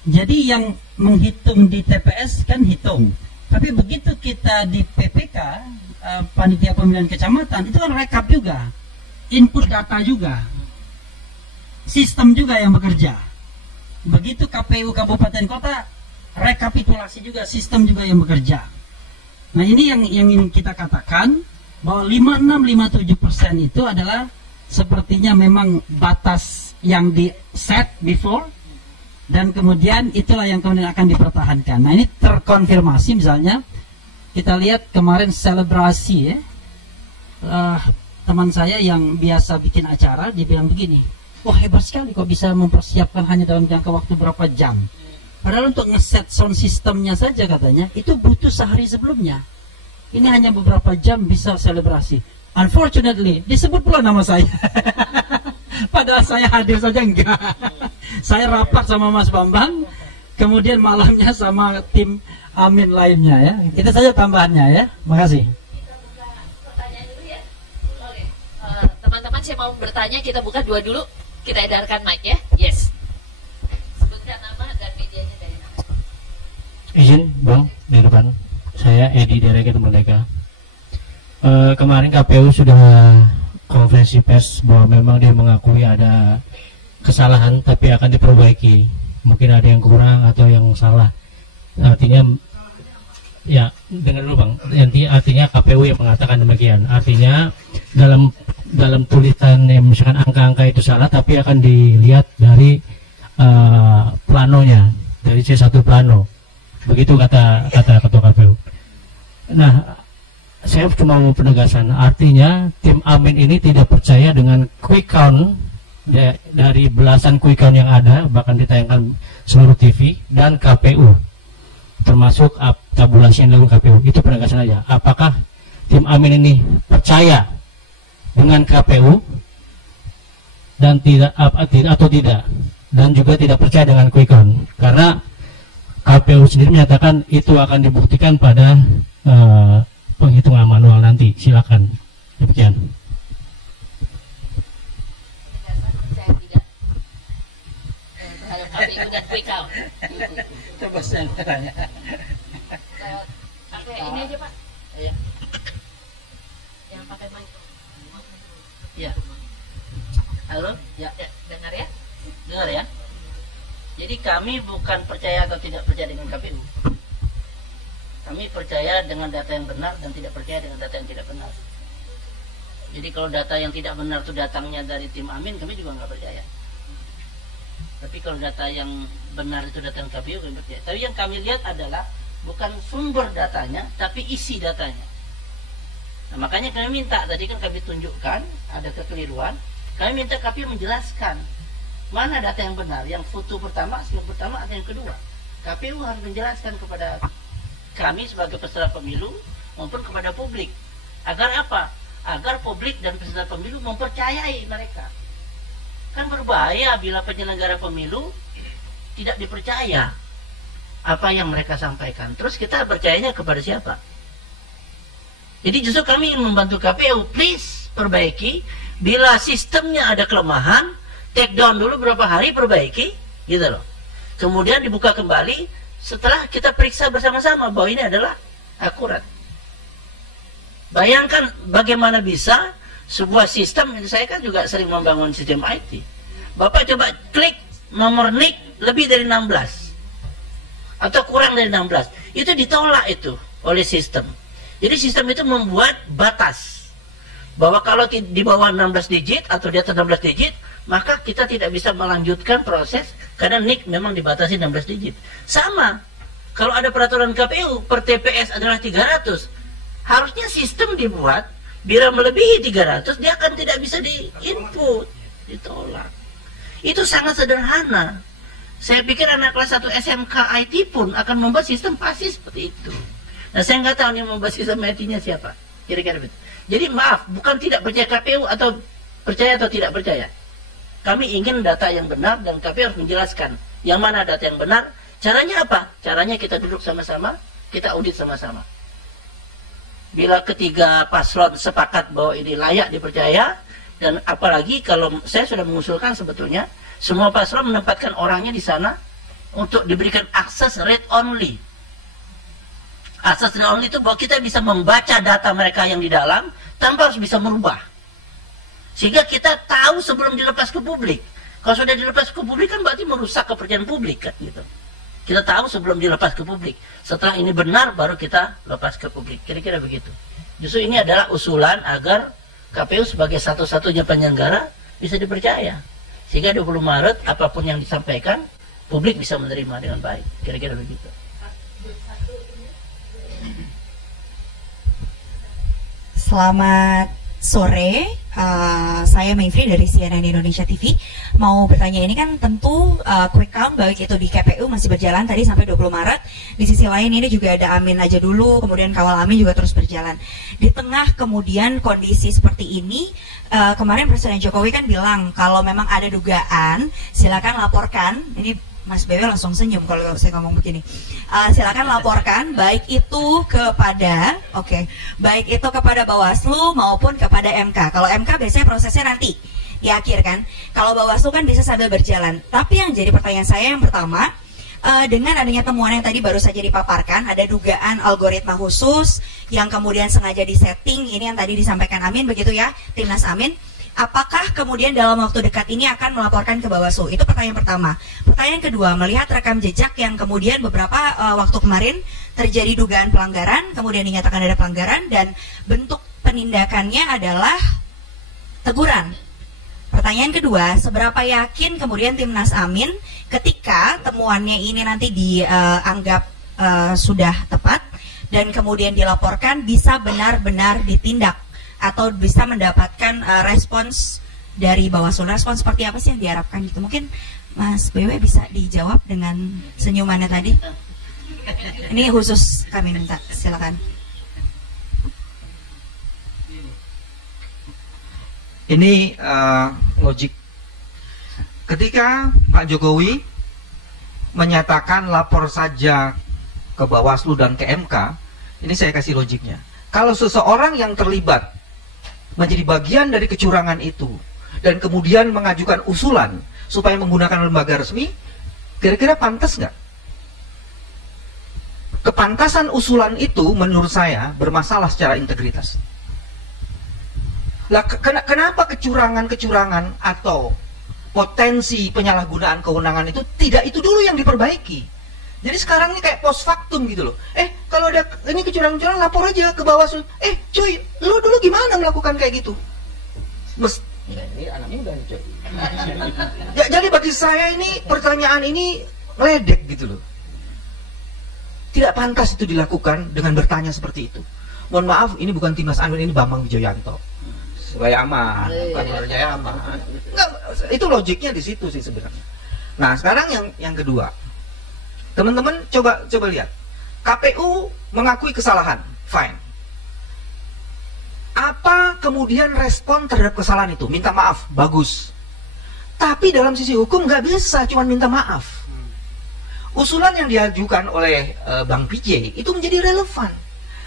Jadi yang menghitung di TPS kan hitung, tapi begitu kita di PPK, panitia pemilihan kecamatan, itu kan rekap juga, input data juga, sistem juga yang bekerja. Begitu KPU kabupaten kota, rekapitulasi juga, sistem juga yang bekerja. Nah ini yang ingin kita katakan, bahwa 56-57% itu adalah sepertinya memang batas yang di set before, dan kemudian itulah yang kemudian akan dipertahankan. Nah ini terkonfirmasi, misalnya kita lihat kemarin selebrasi ya, teman saya yang biasa bikin acara, dia bilang begini, wah hebat sekali kok bisa mempersiapkan hanya dalam jangka waktu berapa jam. Padahal untuk ngeset sound systemnya saja katanya itu butuh sehari sebelumnya. Ini hanya beberapa jam bisa selebrasi. Unfortunately disebut pula nama saya. Padahal saya hadir saja enggak. Saya rapat sama Mas Bambang, kemudian malamnya sama tim Amin lainnya ya. Itu saja tambahannya ya. Makasih. Teman-teman saya mau bertanya, kita buka dua dulu. Kita edarkan mic ya. Yes. Sebutkan nama dan medianya dari mana. Izin Bang, di depan. Saya Edi dari Rakyat Merdeka. Kemarin KPU sudah konferensi pers bahwa memang dia mengakui ada kesalahan tapi akan diperbaiki. Mungkin ada yang kurang atau yang salah. Artinya ya, dengar dulu Bang. Artinya KPU yang mengatakan demikian. Artinya dalam tulisan yang misalkan angka-angka itu salah, tapi akan dilihat dari planonya, dari C1 plano. Begitu kata Ketua KPU. Nah, saya cuma mau penegasan. Artinya tim Amin ini tidak percaya dengan quick count dari belasan quick count yang ada, bahkan ditayangkan seluruh TV dan KPU, termasuk tabulasi yang dilakukan KPU. Itu penegasan aja. Apakah tim Amin ini percaya dengan KPU dan tidak atau tidak, dan juga tidak percaya dengan quick count, karena KPU sendiri menyatakan itu akan dibuktikan pada penghitungan manual nanti. Silakan. Demikian. Saya tidak terhadap KPU dan quick count. Coba saya tanya. Pakai ini aja Pak. Ya. Yang pakai mic. Ya. Halo? Ya. Ya, dengar ya. Dengar ya. Jadi kami bukan percaya atau tidak percaya dengan KPU. Kami percaya dengan data yang benar dan tidak percaya dengan data yang tidak benar. Jadi kalau data yang tidak benar itu datangnya dari tim Amin, kami juga nggak percaya. Tapi kalau data yang benar itu datang KPU, kami percaya. Tapi yang kami lihat adalah bukan sumber datanya, tapi isi datanya. Nah, makanya kami minta, tadi kan kami tunjukkan ada kekeliruan, kami minta KPU menjelaskan mana data yang benar, yang foto pertama, slide pertama, atau yang kedua. KPU harus menjelaskan kepada kami sebagai peserta pemilu maupun kepada publik. Agar apa? Agar publik dan peserta pemilu mempercayai mereka. Kan berbahaya bila penyelenggara pemilu tidak dipercaya apa yang mereka sampaikan. Terus kita percayanya kepada siapa? Jadi justru kami ingin membantu KPU, please perbaiki. Bila sistemnya ada kelemahan, take down dulu berapa hari, perbaiki, gitu loh. Kemudian dibuka kembali setelah kita periksa bersama-sama bahwa ini adalah akurat. Bayangkan bagaimana bisa sebuah sistem, saya kan juga sering membangun sistem IT. Bapak coba klik nomor NIK lebih dari 16 atau kurang dari 16, itu ditolak itu oleh sistem. Jadi sistem itu membuat batas bahwa kalau di bawah 16 digit atau di atas 16 digit, maka kita tidak bisa melanjutkan proses karena NIK memang dibatasi 16 digit. Sama, kalau ada peraturan KPU per TPS adalah 300, harusnya sistem dibuat bila melebihi 300 dia akan tidak bisa di-input, ditolak. Itu sangat sederhana. Saya pikir anak kelas 1 SMK IT pun akan membuat sistem pasti seperti itu. Nah, saya nggak tahu nih membuat sistem IT-nya siapa, kira-kira begitu. Jadi maaf, bukan tidak percaya KPU atau percaya atau tidak percaya. Kami ingin data yang benar dan KPU harus menjelaskan yang mana data yang benar. Caranya apa? Caranya kita duduk sama-sama, kita audit sama-sama. Bila ketiga paslon sepakat bahwa ini layak dipercaya, dan apalagi kalau saya sudah mengusulkan sebetulnya semua paslon menempatkan orangnya di sana untuk diberikan akses read only. Akses read only itu bahwa kita bisa membaca data mereka yang di dalam tanpa harus bisa merubah. Sehingga kita tahu sebelum dilepas ke publik. Kalau sudah dilepas ke publik kan berarti merusak kepercayaan publik kan gitu. Kita tahu sebelum dilepas ke publik. Setelah ini benar baru kita lepas ke publik. Kira-kira begitu. Justru ini adalah usulan agar KPU sebagai satu-satunya penyelenggara bisa dipercaya. Sehingga 20 Maret apapun yang disampaikan publik bisa menerima dengan baik. Kira-kira begitu. Selamat sore, saya Mayfri dari CNN Indonesia TV. Mau bertanya, ini kan tentu quick count baik itu di KPU masih berjalan tadi sampai 20 Maret. Di sisi lain ini juga ada Amin aja dulu, kemudian kawal Amin juga terus berjalan. Di tengah kemudian kondisi seperti ini, kemarin Presiden Jokowi kan bilang kalau memang ada dugaan silakan laporkan. Ini Mas BW langsung senyum kalau saya ngomong begini. Silakan laporkan baik itu kepada baik itu kepada Bawaslu maupun kepada MK. Kalau MK biasanya prosesnya nanti di akhir kan. Kalau Bawaslu kan bisa sambil berjalan. Tapi yang jadi pertanyaan saya yang pertama, dengan adanya temuan yang tadi baru saja dipaparkan, ada dugaan algoritma khusus yang kemudian sengaja disetting, ini yang tadi disampaikan Amin begitu ya, Timnas Amin. Apakah kemudian dalam waktu dekat ini akan melaporkan ke Bawaslu? Itu pertanyaan pertama. Pertanyaan kedua, melihat rekam jejak yang kemudian beberapa waktu kemarin terjadi dugaan pelanggaran, kemudian dinyatakan ada pelanggaran, dan bentuk penindakannya adalah teguran. Pertanyaan kedua, seberapa yakin kemudian Timnas Amin ketika temuannya ini nanti dianggap sudah tepat dan kemudian dilaporkan bisa benar-benar ditindak atau bisa mendapatkan respons dari Bawaslu? Respons seperti apa sih yang diharapkan gitu? Mungkin Mas BW bisa dijawab dengan senyumannya tadi. Ini khusus kami minta, silakan. Ini logik. Ketika Pak Jokowi menyatakan lapor saja ke Bawaslu dan ke MK, ini saya kasih logiknya. Kalau seseorang yang terlibat menjadi bagian dari kecurangan itu dan kemudian mengajukan usulan supaya menggunakan lembaga resmi, kira-kira pantas nggak? Kepantasan usulan itu menurut saya bermasalah secara integritas. Lah, kenapa kecurangan-kecurangan atau potensi penyalahgunaan kewenangan itu tidak itu dulu yang diperbaiki? Jadi sekarang ini kayak post factum gitu loh. Kalau ada ini kecurangan-kecurangan lapor aja ke Bawaslu. Cuy, lu dulu gimana melakukan kayak gitu? Ini anaknya udah cuy. Jadi bagi saya ini pertanyaan ini meledek gitu loh. Tidak pantas itu dilakukan dengan bertanya seperti itu. Mohon maaf, ini bukan Timnas Amin, ini Bambang Wijoyanto. Supaya aman, bukan Jaya aman. Enggak, itu logiknya di situ sih sebenarnya. Nah, sekarang yang kedua. Teman-teman coba lihat. KPU mengakui kesalahan, fine. Apa kemudian respon terhadap kesalahan itu? Minta maaf, bagus. Tapi dalam sisi hukum nggak bisa cuma minta maaf. Usulan yang diajukan oleh Bang PJ itu menjadi relevan.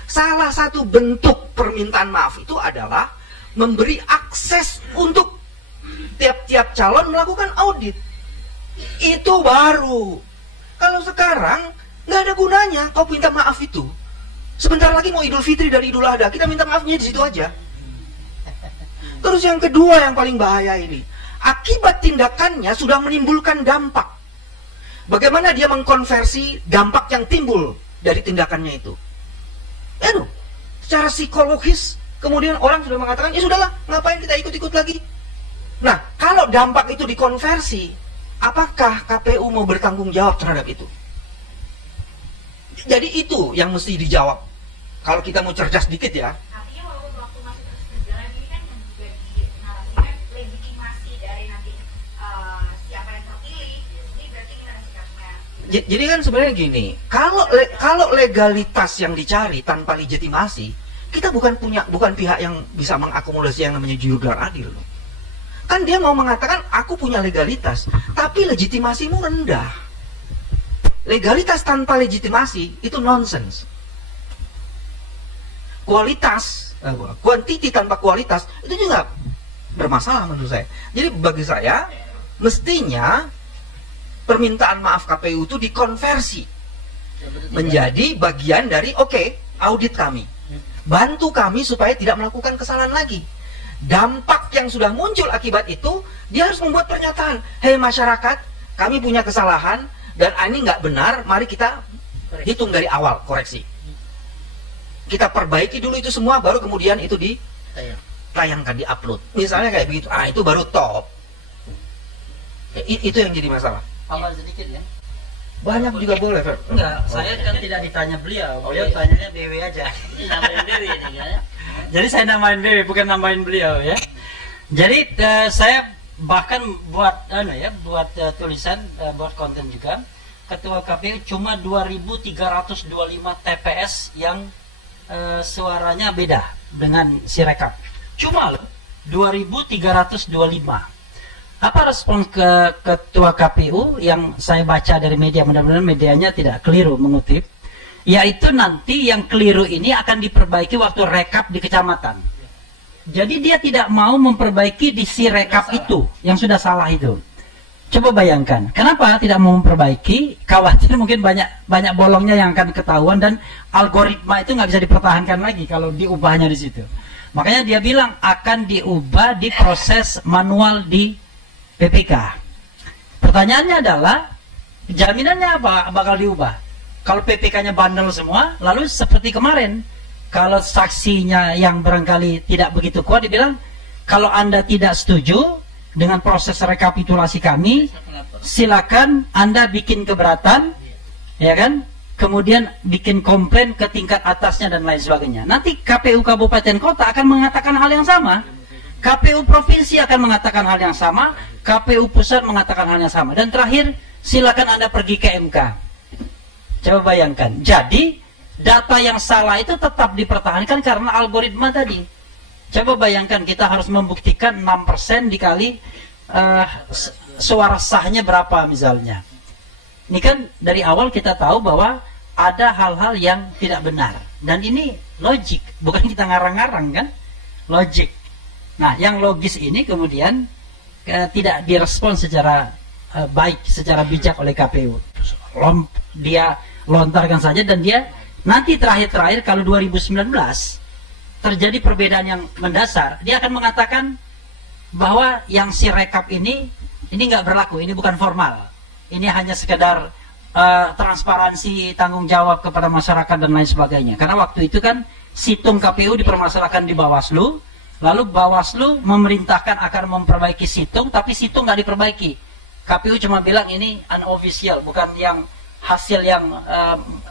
Salah satu bentuk permintaan maaf itu adalah memberi akses untuk tiap-tiap calon melakukan audit. Itu baru. Kalau sekarang nggak ada gunanya kau minta maaf itu. Sebentar lagi mau Idul Fitri dan Idul Adha, kita minta maafnya di situ aja. Terus yang kedua yang paling bahaya ini, akibat tindakannya sudah menimbulkan dampak. Bagaimana dia mengkonversi dampak yang timbul dari tindakannya itu? Secara psikologis, kemudian orang sudah mengatakan, ya sudahlah, ngapain kita ikut-ikut lagi? Nah, kalau dampak itu dikonversi, apakah KPU mau bertanggung jawab terhadap itu? Jadi itu yang mesti dijawab. Kalau kita mau cerdas dikit ya. Artinya walaupun waktu masih terus berjalan ini kan yang juga dinarasikan legitimasi dari nanti siapa yang terpilih, ini berarti kita ada sikapnya. Jadi kan sebenarnya gini, kalau legalitas yang dicari tanpa legitimasi, kita bukan pihak yang bisa mengakomodasi yang namanya judicial adil. Kan dia mau mengatakan aku punya legalitas, tapi legitimasimu rendah. Legalitas tanpa legitimasi itu nonsens. Kuantiti tanpa kualitas itu juga bermasalah menurut saya. Jadi bagi saya mestinya permintaan maaf KPU itu dikonversi menjadi bagian dari audit kami. Bantu kami supaya tidak melakukan kesalahan lagi. Dampak yang sudah muncul akibat itu, dia harus membuat pernyataan, hei masyarakat, kami punya kesalahan dan ini nggak benar, mari kita hitung dari awal, koreksi. Kita perbaiki dulu itu semua, baru kemudian itu ditayangkan, di-upload. Misalnya kayak begitu, itu baru top. Itu yang jadi masalah. Tambah sedikit ya. Banyak juga boleh, Fer. Enggak, saya kan tidak ditanya beliau. Beliau tanyanya BW aja. Nambahin BW ini kan. Jadi saya namain BW, bukan nambahin beliau ya. Jadi saya bahkan buat tulisan, buat konten juga. Ketua KPU cuma 2.325 TPS yang suaranya beda dengan Sirekap. Cuma loh 2.325. Apa respon ke Ketua KPU yang saya baca dari media, mudah-mudahan medianya tidak keliru mengutip, yaitu nanti yang keliru ini akan diperbaiki waktu rekap di kecamatan. Jadi dia tidak mau memperbaiki di Sirekap itu yang sudah salah itu. Coba bayangkan, kenapa tidak mau memperbaiki? Khawatir mungkin banyak bolongnya yang akan ketahuan dan algoritma itu nggak bisa dipertahankan lagi kalau diubahnya di situ. Makanya dia bilang akan diubah di proses manual di PPK. Pertanyaannya adalah jaminannya apa bakal diubah? Kalau PPK-nya bandel semua, lalu seperti kemarin, kalau saksinya yang barangkali tidak begitu kuat dibilang, kalau Anda tidak setuju dengan proses rekapitulasi kami, silakan Anda bikin keberatan, ya kan? Kemudian bikin komplain ke tingkat atasnya dan lain sebagainya. Nanti KPU Kabupaten Kota akan mengatakan hal yang sama. KPU Provinsi akan mengatakan hal yang sama, KPU Pusat mengatakan hal yang sama. Dan terakhir, silakan Anda pergi ke MK. Coba bayangkan. Jadi, data yang salah itu tetap dipertahankan karena algoritma tadi. Coba bayangkan kita harus membuktikan 6% dikali suara sahnya berapa misalnya. Ini kan dari awal kita tahu bahwa ada hal-hal yang tidak benar. Dan ini logik, bukan kita ngarang-ngarang kan? Logik. Nah, yang logis ini kemudian tidak direspon secara baik, secara bijak oleh KPU. Dia lontarkan saja dan dia nanti terakhir kalau 2019 terjadi perbedaan yang mendasar, dia akan mengatakan bahwa yang Sirekap ini nggak berlaku, ini bukan formal, ini hanya sekedar transparansi, tanggung jawab kepada masyarakat dan lain sebagainya. Karena waktu itu kan situng KPU dipermasalahkan di Bawaslu. Lalu Bawaslu memerintahkan akan memperbaiki situng, tapi situng nggak diperbaiki. KPU cuma bilang ini unofficial, bukan yang hasil yang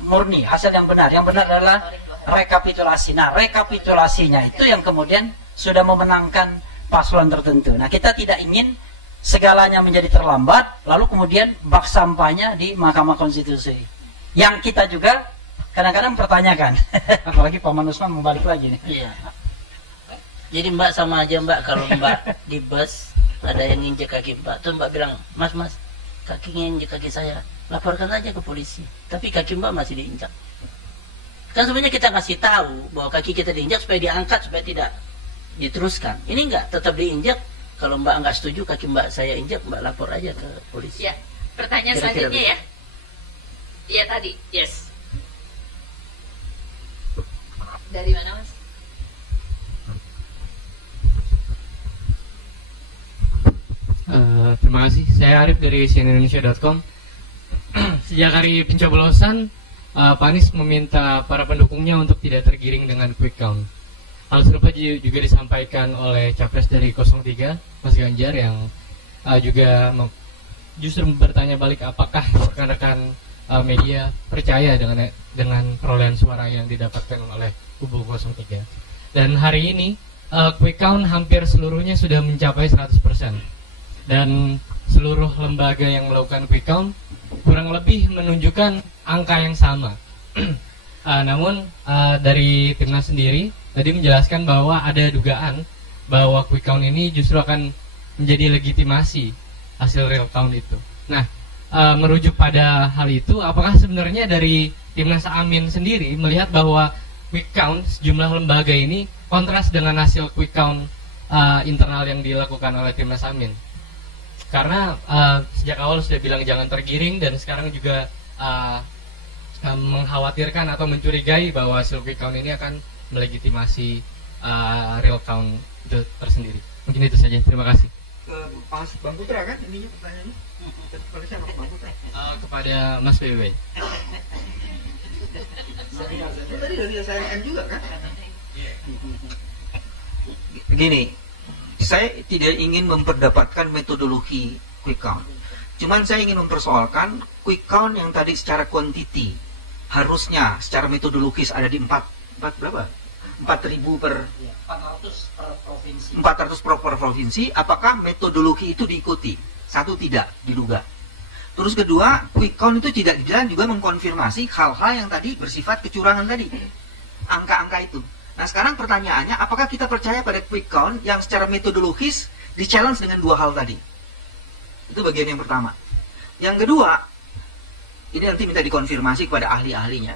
murni, hasil yang benar. Yang benar adalah rekapitulasi. Nah, rekapitulasinya itu yang kemudian sudah memenangkan paslon tertentu. Nah, kita tidak ingin segalanya menjadi terlambat, lalu kemudian bak sampahnya di Mahkamah Konstitusi. Yang kita juga kadang-kadang pertanyakan, apalagi Pak Manusman mau balik lagi nih. Iya. Jadi Mbak sama aja Mbak, kalau Mbak di bus ada yang nginjek kaki Mbak, tuh Mbak bilang, Mas, kaki nginjek kaki saya, laporkan aja ke polisi. Tapi kaki Mbak masih diinjak. Kan sebenarnya kita kasih tahu bahwa kaki kita diinjak supaya diangkat, supaya tidak diteruskan. Ini enggak, tetap diinjak. Kalau Mbak enggak setuju kaki Mbak saya injak, Mbak lapor aja ke polisi. Ya, pertanyaan selanjutnya ya. Iya tadi, yes. Dari mana Mas? Terima kasih, saya Arif dari cnnindonesia.com. Sejak hari pencoblosan, Pak Anies meminta para pendukungnya untuk tidak tergiring dengan quick count. Hal serupa juga disampaikan oleh capres dari 03, Mas Ganjar, yang juga justru bertanya balik apakah rekan-rekan media percaya dengan perolehan suara yang didapatkan oleh kubu 03. Dan hari ini quick count hampir seluruhnya sudah mencapai 100%. Dan seluruh lembaga yang melakukan quick count kurang lebih menunjukkan angka yang sama. Namun dari timnas sendiri tadi menjelaskan bahwa ada dugaan bahwa quick count ini justru akan menjadi legitimasi hasil real count itu. Nah, merujuk pada hal itu, apakah sebenarnya dari timnas Amin sendiri melihat bahwa quick count sejumlah lembaga ini kontras dengan hasil quick count internal yang dilakukan oleh timnas Amin? Karena sejak awal sudah bilang jangan tergiring, dan sekarang juga mengkhawatirkan atau mencurigai bahwa hasil quick count ini akan melegitimasi real count itu tersendiri. Mungkin itu saja. Terima kasih. Pak Bang Putra kan ininya pertanyaannya? Kepada siapa Bang Putra? Kepada Mas PBB. Tadi udah diselesaikan juga kan? Begini, saya tidak ingin memperdapatkan metodologi quick count. Cuman saya ingin mempersoalkan quick count yang tadi secara quantity harusnya secara metodologis ada di 4 berapa? 4.000 per 400 per provinsi. Apakah metodologi itu diikuti? Satu, tidak diduga. Terus kedua, quick count itu tidak jalan juga mengkonfirmasi hal-hal yang tadi bersifat kecurangan tadi, angka-angka itu. Nah sekarang pertanyaannya, apakah kita percaya pada quick count yang secara metodologis di-challenge dengan dua hal tadi? Itu bagian yang pertama. Yang kedua, ini nanti minta dikonfirmasi kepada ahli-ahlinya.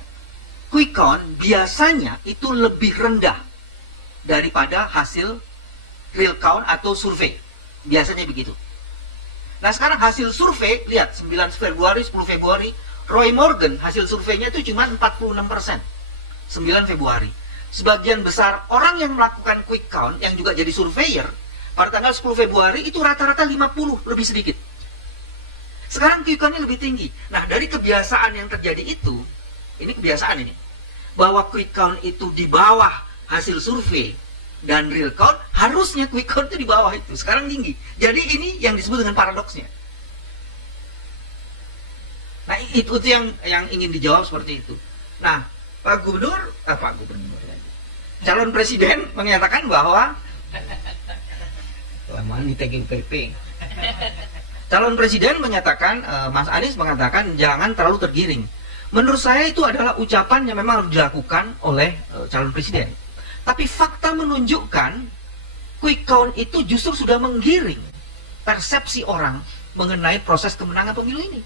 Quick count biasanya itu lebih rendah daripada hasil real count atau survei. Biasanya begitu. Nah sekarang hasil survei, lihat 9 Februari, 10 Februari, Roy Morgan hasil surveinya itu cuma 46%. 9 Februari. Sebagian besar orang yang melakukan quick count yang juga jadi surveyor pada tanggal 10 Februari itu rata-rata 50, lebih sedikit. Sekarang quick count-nya lebih tinggi. Nah dari kebiasaan yang terjadi itu, ini kebiasaan ini, bahwa quick count itu di bawah hasil survei dan real count, harusnya quick count itu di bawah itu. Sekarang tinggi. Jadi ini yang disebut dengan paradoksnya. Nah itu yang ingin dijawab seperti itu. Nah Pak Gubernur, calon presiden menyatakan bahwa kelamaan di TGPP. Calon presiden menyatakan, Mas Anies mengatakan jangan terlalu tergiring. Menurut saya itu adalah ucapan yang memang harus dilakukan oleh calon presiden. Tapi fakta menunjukkan quick count itu justru sudah menggiring persepsi orang mengenai proses kemenangan pemilu ini.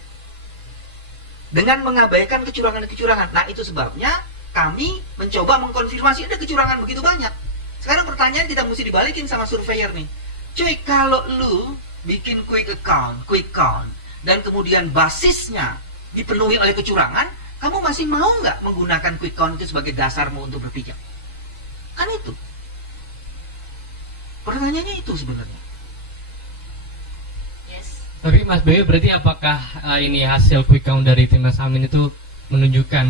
Dengan mengabaikan kecurangan-kecurangan. Nah itu sebabnya kami mencoba mengkonfirmasi ada kecurangan begitu banyak. Sekarang pertanyaan kita mesti dibalikin sama surveyor nih. Cuy, kalau lu bikin quick count, dan kemudian basisnya dipenuhi oleh kecurangan, kamu masih mau nggak menggunakan quick count itu sebagai dasarmu untuk berpijak? Kan itu. Pertanyaannya itu sebenarnya. Yes. Tapi Mas BW, berarti apakah ini hasil quick count dari Timnas Amin itu menunjukkan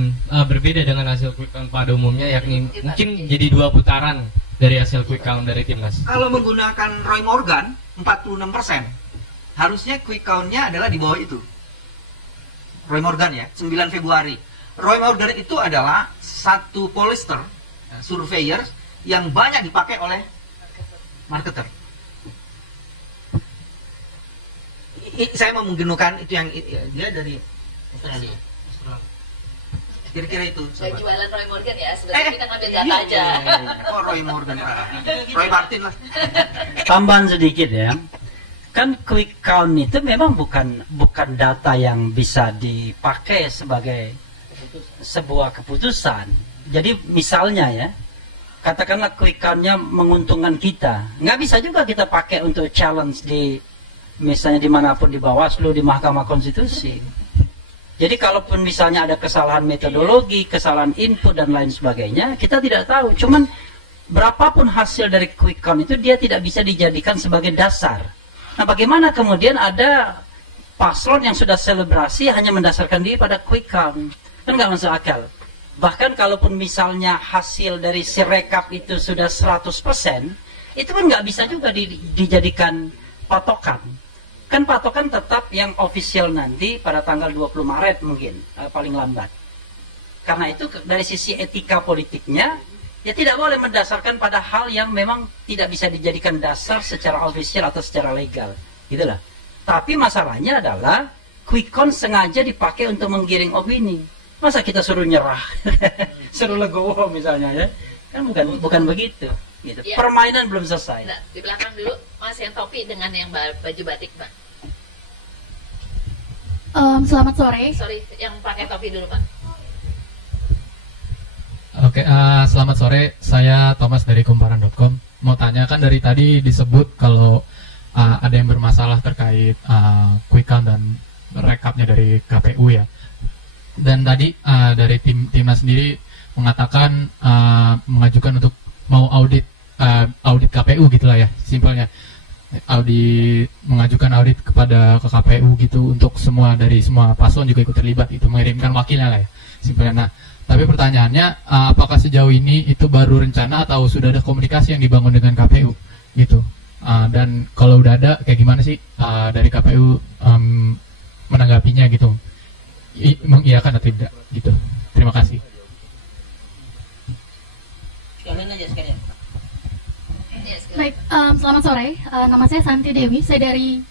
berbeda dengan hasil quick count pada umumnya, yakni mungkin jadi 2 putaran dari hasil quick count dari Timnas? Kalau menggunakan Roy Morgan 46%, harusnya quick count-nya adalah di bawah itu. Roy Morgan ya, 9 Februari. Roy Morgan itu adalah satu pollster, surveyor yang banyak dipakai oleh marketer. Saya mau menggunakan itu yang dia dari Australia. Kira-kira itu. Saya jualan Roy Morgan ya, sebenarnya kita ngambil data aja. Oh Roy Morgan, Roy Martin lah. Tambahan sedikit ya. Kan quick count itu memang bukan data yang bisa dipakai sebagai sebuah keputusan. Jadi misalnya ya, katakanlah quick count-nya menguntungkan kita, nggak bisa juga kita pakai untuk challenge di misalnya dimanapun, di Bawaslu, di Mahkamah Konstitusi. Jadi kalaupun misalnya ada kesalahan metodologi, kesalahan input dan lain sebagainya, kita tidak tahu. Cuman berapapun hasil dari quick count itu dia tidak bisa dijadikan sebagai dasar. Nah bagaimana kemudian ada paslon yang sudah selebrasi hanya mendasarkan diri pada quick count? Kan nggak masuk akal. Bahkan kalaupun misalnya hasil dari Sirekap itu sudah 100%, itu kan nggak bisa juga dijadikan patokan. Kan patokan tetap yang official nanti pada tanggal 20 Maret mungkin, paling lambat. Karena itu dari sisi etika politiknya, ya tidak boleh mendasarkan pada hal yang memang tidak bisa dijadikan dasar secara official atau secara legal. Gitulah. Tapi masalahnya adalah quick count sengaja dipakai untuk menggiring opini. Masa kita suruh nyerah, suruh legowo misalnya ya, kan bukan begitu. Gitu. Ya. Permainan belum selesai. Nah, di belakang dulu, Mas yang topi dengan yang baju batik, Pak. Selamat sore. Sorry, yang pakai topi dulu, Pak. Oke, selamat sore. Saya Thomas dari kumparan.com. Mau tanya, kan dari tadi disebut kalau ada yang bermasalah terkait quick count dan rekapnya dari KPU ya. Dan tadi dari timnas sendiri mengatakan mengajukan untuk mau audit KPU gitulah ya, simpelnya mengajukan audit ke KPU gitu untuk dari semua paslon juga ikut terlibat, itu mengirimkan wakilnya lah ya, simpelnya. Nah, tapi pertanyaannya apakah sejauh ini itu baru rencana atau sudah ada komunikasi yang dibangun dengan KPU gitu? Dan kalau udah ada, kayak gimana sih dari KPU menanggapinya gitu? Mengiyakan atau tidak gitu? Terima kasih. Sekalian aja sekalian. Baik, selamat sore. Nama saya Santi Dewi. Saya dari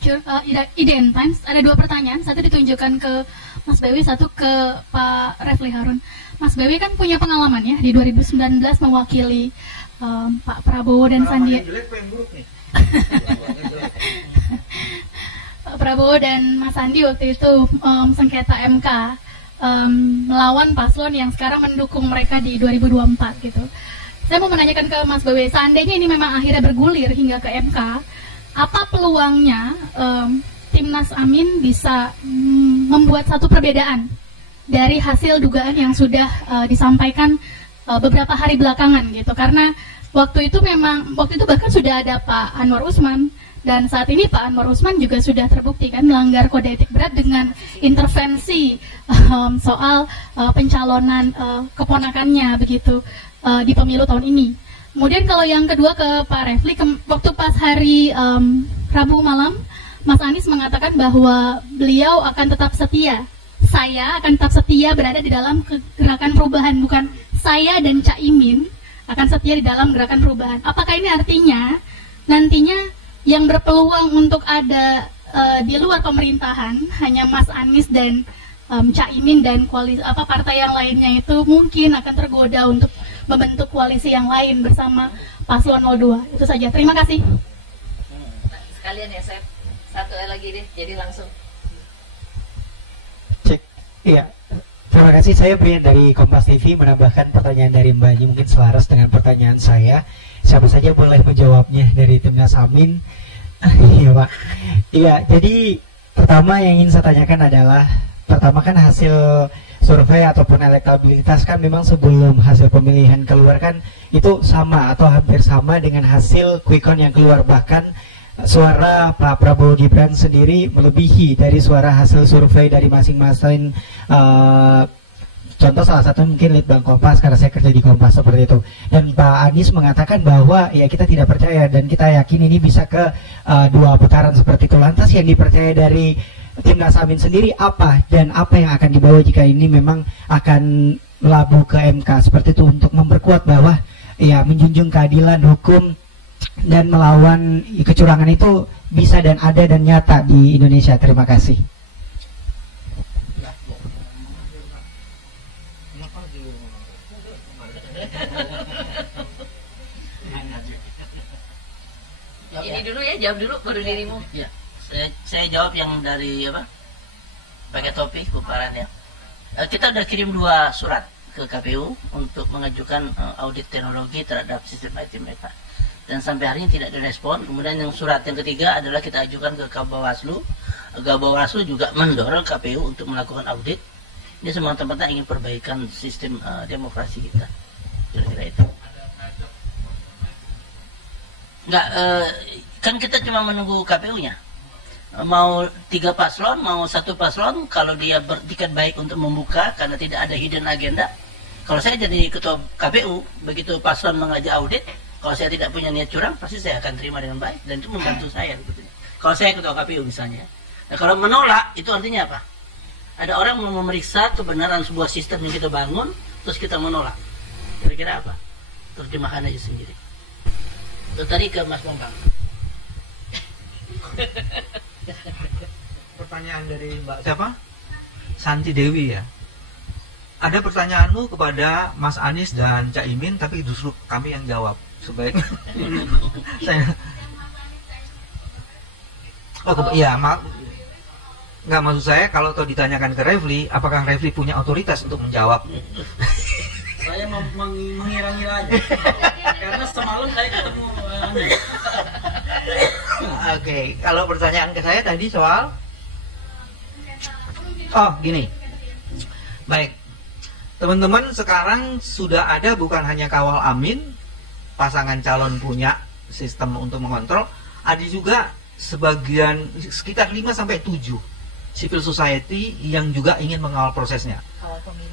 IDN Times. Ada 2 pertanyaan. Satu ditunjukkan ke Mas Bewi, satu ke Pak Refli Harun. Mas Bewi kan punya pengalaman ya di 2019 mewakili Pak Prabowo dan Sandiaga. Pak Prabowo dan Mas Sandi waktu itu sengketa MK melawan paslon yang sekarang mendukung mereka di 2024 gitu. Saya mau menanyakan ke Mas Bewi, seandainya ini memang akhirnya bergulir hingga ke MK, apa peluangnya Timnas Amin bisa membuat satu perbedaan dari hasil dugaan yang sudah disampaikan beberapa hari belakangan gitu? Karena waktu itu bahkan sudah ada Pak Anwar Usman, dan saat ini Pak Anwar Usman juga sudah terbukti kan melanggar kode etik berat dengan intervensi soal pencalonan keponakannya begitu di pemilu tahun ini. Kemudian kalau yang kedua ke Pak Refli, waktu pas hari Rabu malam, Mas Anies mengatakan bahwa beliau akan tetap setia. Saya akan tetap setia berada di dalam gerakan perubahan, bukan saya dan Cak Imin akan setia di dalam gerakan perubahan. Apakah ini artinya nantinya yang berpeluang untuk ada di luar pemerintahan hanya Mas Anies dan Cak Imin dan koalisi partai yang lainnya itu mungkin akan tergoda untuk membentuk koalisi yang lain bersama Paslon 02. Itu saja. Terima kasih. Sekalian ya, Chef. Satu lagi deh, jadi langsung. Cek. Iya. Terima kasih. Saya Brian dari Kompas TV menambahkan pertanyaan dari Mbak Nyi mungkin selaras dengan pertanyaan saya. Siapa saja boleh menjawabnya dari Timnas Amin. Iya, Pak. Iya, jadi pertama yang ingin saya tanyakan adalah pertama kan hasil survei ataupun elektabilitas kan memang sebelum hasil pemilihan keluar kan itu sama atau hampir sama dengan hasil quick count yang keluar, bahkan suara Pak Prabowo Gibran sendiri melebihi dari suara hasil survei dari masing-masing contoh salah satu mungkin Litbang Kompas karena saya kerja di Kompas seperti itu, dan Pak Anies mengatakan bahwa ya kita tidak percaya dan kita yakin ini bisa ke 2 putaran seperti itu. Lantas yang dipercaya dari Timnas Amin sendiri apa dan apa yang akan dibawa jika ini memang akan labuh ke MK seperti itu untuk memperkuat bahwa ya menjunjung keadilan hukum dan melawan kecurangan itu bisa dan ada dan nyata di Indonesia. Terima kasih. Ini dulu ya, jawab dulu baru dirimu. Ya. Saya jawab yang dari pakai topi kumparan ya. Kita udah kirim 2 surat ke KPU untuk mengajukan audit teknologi terhadap sistem IT mereka, dan sampai hari ini tidak direspon. Kemudian yang surat yang ketiga adalah kita ajukan ke Bawaslu. Bawaslu juga mendorong KPU untuk melakukan audit. Ini semua tempat ingin perbaikan sistem demokrasi kita. Kira-kira itu. Enggak, kan kita cuma menunggu KPU-nya. Mau 3 paslon, mau 1 paslon, kalau dia bertiket baik untuk membuka karena tidak ada hidden agenda. Kalau saya jadi ketua KPU, begitu paslon mengajak audit, kalau saya tidak punya niat curang, pasti saya akan terima dengan baik dan itu membantu saya sebetulnya. Kalau saya ketua KPU misalnya. Nah, kalau menolak itu artinya apa? Ada orang mau memeriksa kebenaran sebuah sistem yang kita bangun, terus kita menolak. Kira-kira apa? Terjemahan aja sendiri. Terus tadi ke Mas Bambang. Pertanyaan dari Mbak siapa? Santi Dewi ya. Ada pertanyaanmu kepada Mas Anies dan Cak Imin, tapi justru kami yang jawab. Sebaiknya saya. Iya, nggak maksud saya kalau ditanyakan ke Refli, apakah Refli punya otoritas untuk menjawab? Saya mengira-ngira aja. Karena semalam saya ketemu Oke, kalau pertanyaan ke saya tadi soal gini. Baik. Teman-teman, sekarang sudah ada bukan hanya kawal amin, pasangan calon punya sistem untuk mengontrol, ada juga sebagian sekitar 5-7 civil society yang juga ingin mengawal prosesnya.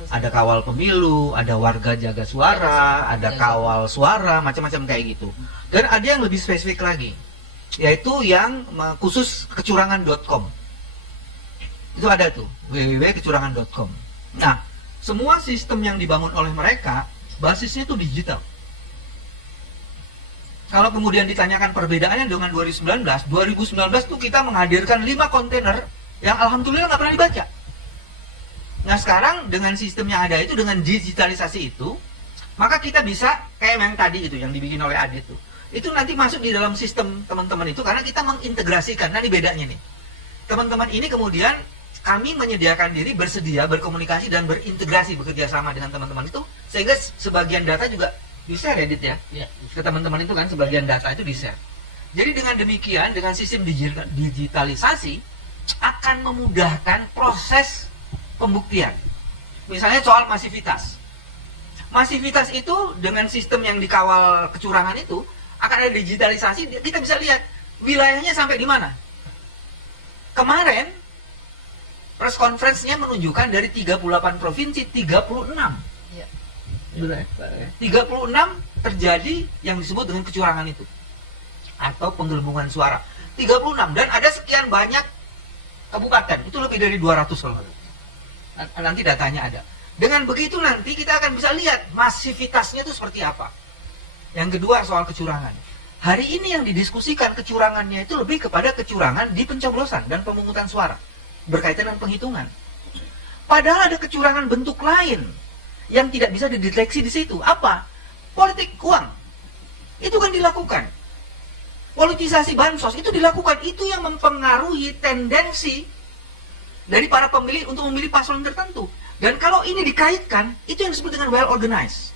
Ada kawal pemilu, ada warga jaga suara, ada kawal suara, macam-macam kayak gitu. Dan ada yang lebih spesifik lagi, yaitu yang khusus kecurangan.com. Itu ada tuh, www.kecurangan.com. Nah, semua sistem yang dibangun oleh mereka, basisnya itu digital. Kalau kemudian ditanyakan perbedaannya dengan 2019 tuh kita menghadirkan 5 kontainer yang alhamdulillah nggak pernah dibaca. Nah sekarang dengan sistem yang ada itu, dengan digitalisasi itu, maka kita bisa kayak yang tadi itu yang dibikin oleh Adit tuh, itu nanti masuk di dalam sistem teman-teman itu, karena kita mengintegrasikan. Nah ini bedanya nih, teman-teman ini kemudian kami menyediakan diri, bersedia berkomunikasi dan berintegrasi, bekerja sama dengan teman-teman itu, sehingga sebagian data juga di-share, Edit ya, ke teman-teman itu kan, sebagian data itu di-share. Jadi dengan demikian, dengan sistem digitalisasi akan memudahkan proses pembuktian. Misalnya soal masivitas. Masivitas itu dengan sistem yang dikawal kecurangan itu akan ada digitalisasi, kita bisa lihat wilayahnya sampai di mana. Kemarin press conference-nya menunjukkan dari 38 provinsi 36. 36 terjadi yang disebut dengan kecurangan itu atau penggelembungan suara. 36, dan ada sekian banyak kabupaten, itu lebih dari 200 kalau nanti datanya ada. Dengan begitu nanti kita akan bisa lihat masivitasnya itu seperti apa. Yang kedua soal kecurangan. Hari ini yang didiskusikan kecurangannya itu lebih kepada kecurangan di pencoblosan dan pemungutan suara, berkaitan dengan penghitungan. Padahal ada kecurangan bentuk lain yang tidak bisa dideteksi di situ. Apa? Politik uang. Itu kan dilakukan. Politisasi bansos itu dilakukan. Itu yang mempengaruhi tendensi dari para pemilih untuk memilih paslon tertentu. Dan kalau ini dikaitkan, itu yang disebut dengan well organized.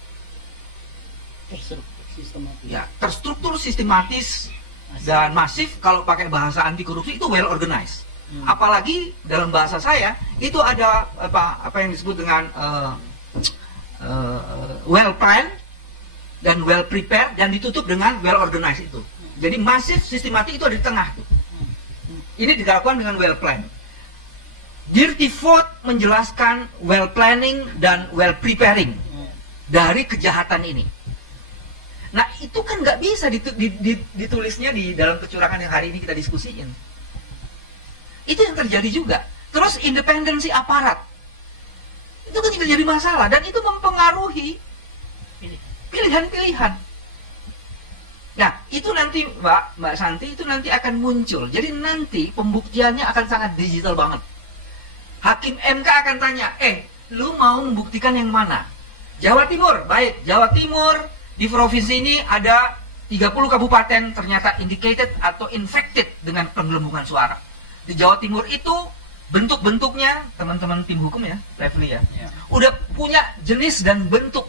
Ya, terstruktur, sistematis, dan masif. Kalau pakai bahasa anti korupsi itu well organized. Apalagi dalam bahasa saya itu ada apa yang disebut dengan well planned dan well prepared, dan ditutup dengan well organized itu. Jadi masif, sistematik itu ada di tengah tuh. Ini dilakukan dengan well planned. Dirty Vote menjelaskan well planning dan well preparing dari kejahatan ini. Nah itu kan nggak bisa ditulisnya di dalam kecurangan yang hari ini kita diskusiin. Itu yang terjadi juga. Terus independensi aparat itu kan juga jadi masalah, dan itu mempengaruhi pilihan-pilihan. Nah itu nanti Mbak Santi, itu nanti akan muncul. Jadi nanti pembuktiannya akan sangat digital banget. Hakim MK akan tanya, lu mau membuktikan yang mana? Jawa Timur, baik, Jawa Timur di provinsi ini ada 30 kabupaten ternyata indicated atau infected dengan penggelembungan suara. Di Jawa Timur itu bentuk-bentuknya, teman-teman tim hukum ya, Refli ya, udah punya jenis dan bentuk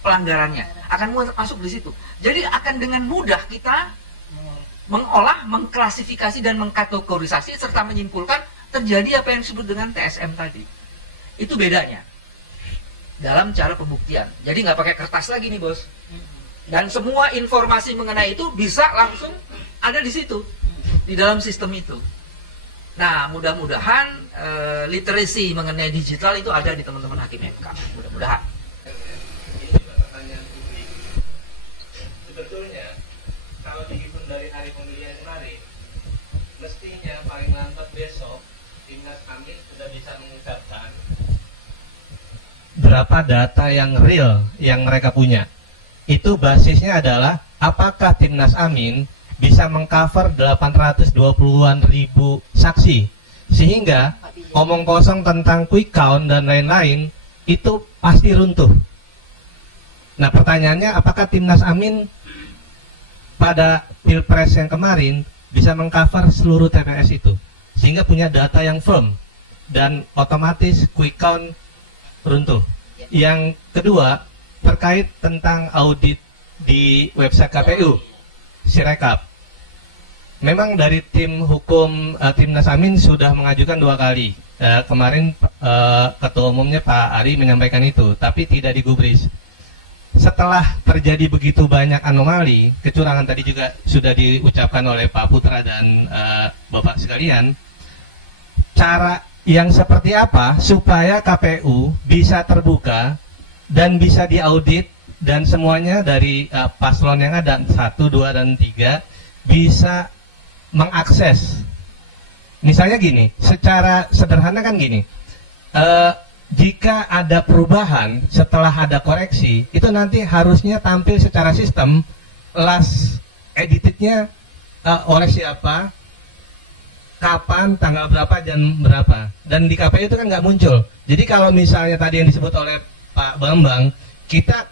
pelanggarannya, akan masuk di situ. Jadi akan dengan mudah kita mengolah, mengklasifikasi dan mengkategorisasi serta menyimpulkan terjadi apa yang disebut dengan TSM tadi. Itu bedanya dalam cara pembuktian. Jadi nggak pakai kertas lagi nih bos. Dan semua informasi mengenai itu bisa langsung ada di situ, di dalam sistem itu. Nah, mudah-mudahan literasi mengenai digital itu ada di teman-teman Hakim MK. Mudah-mudahan. Sebetulnya kalau dihitung dari hari pemilihan kemarin, mestinya paling lambat besok Timnas Amin sudah bisa mengungkapkan berapa data yang real yang mereka punya. Itu basisnya adalah apakah Timnas Amin bisa mengcover 820-an ribu saksi, sehingga omong kosong tentang quick count dan lain-lain itu pasti runtuh. Nah pertanyaannya, apakah Timnas Amin pada Pilpres yang kemarin bisa mengcover seluruh TPS itu, sehingga punya data yang firm dan otomatis quick count runtuh. Yang kedua, terkait tentang audit di website KPU, Sirekap. memang dari tim hukum Timnas Amin sudah mengajukan 2 kali. Kemarin Ketua Umumnya Pak Ari menyampaikan itu, tapi tidak digubris. Setelah terjadi begitu banyak anomali, kecurangan tadi juga sudah diucapkan oleh Pak Putra dan Bapak sekalian, cara yang seperti apa supaya KPU bisa terbuka dan bisa diaudit dan semuanya dari paslon yang ada 1, 2, dan 3 bisa mengakses. Misalnya gini, secara sederhana kan gini, jika ada perubahan setelah ada koreksi, itu nanti harusnya tampil secara sistem, last editednya oleh siapa, kapan, tanggal berapa, jam berapa. Dan di KPU itu kan nggak muncul. Jadi kalau misalnya tadi yang disebut oleh Pak Bambang, kita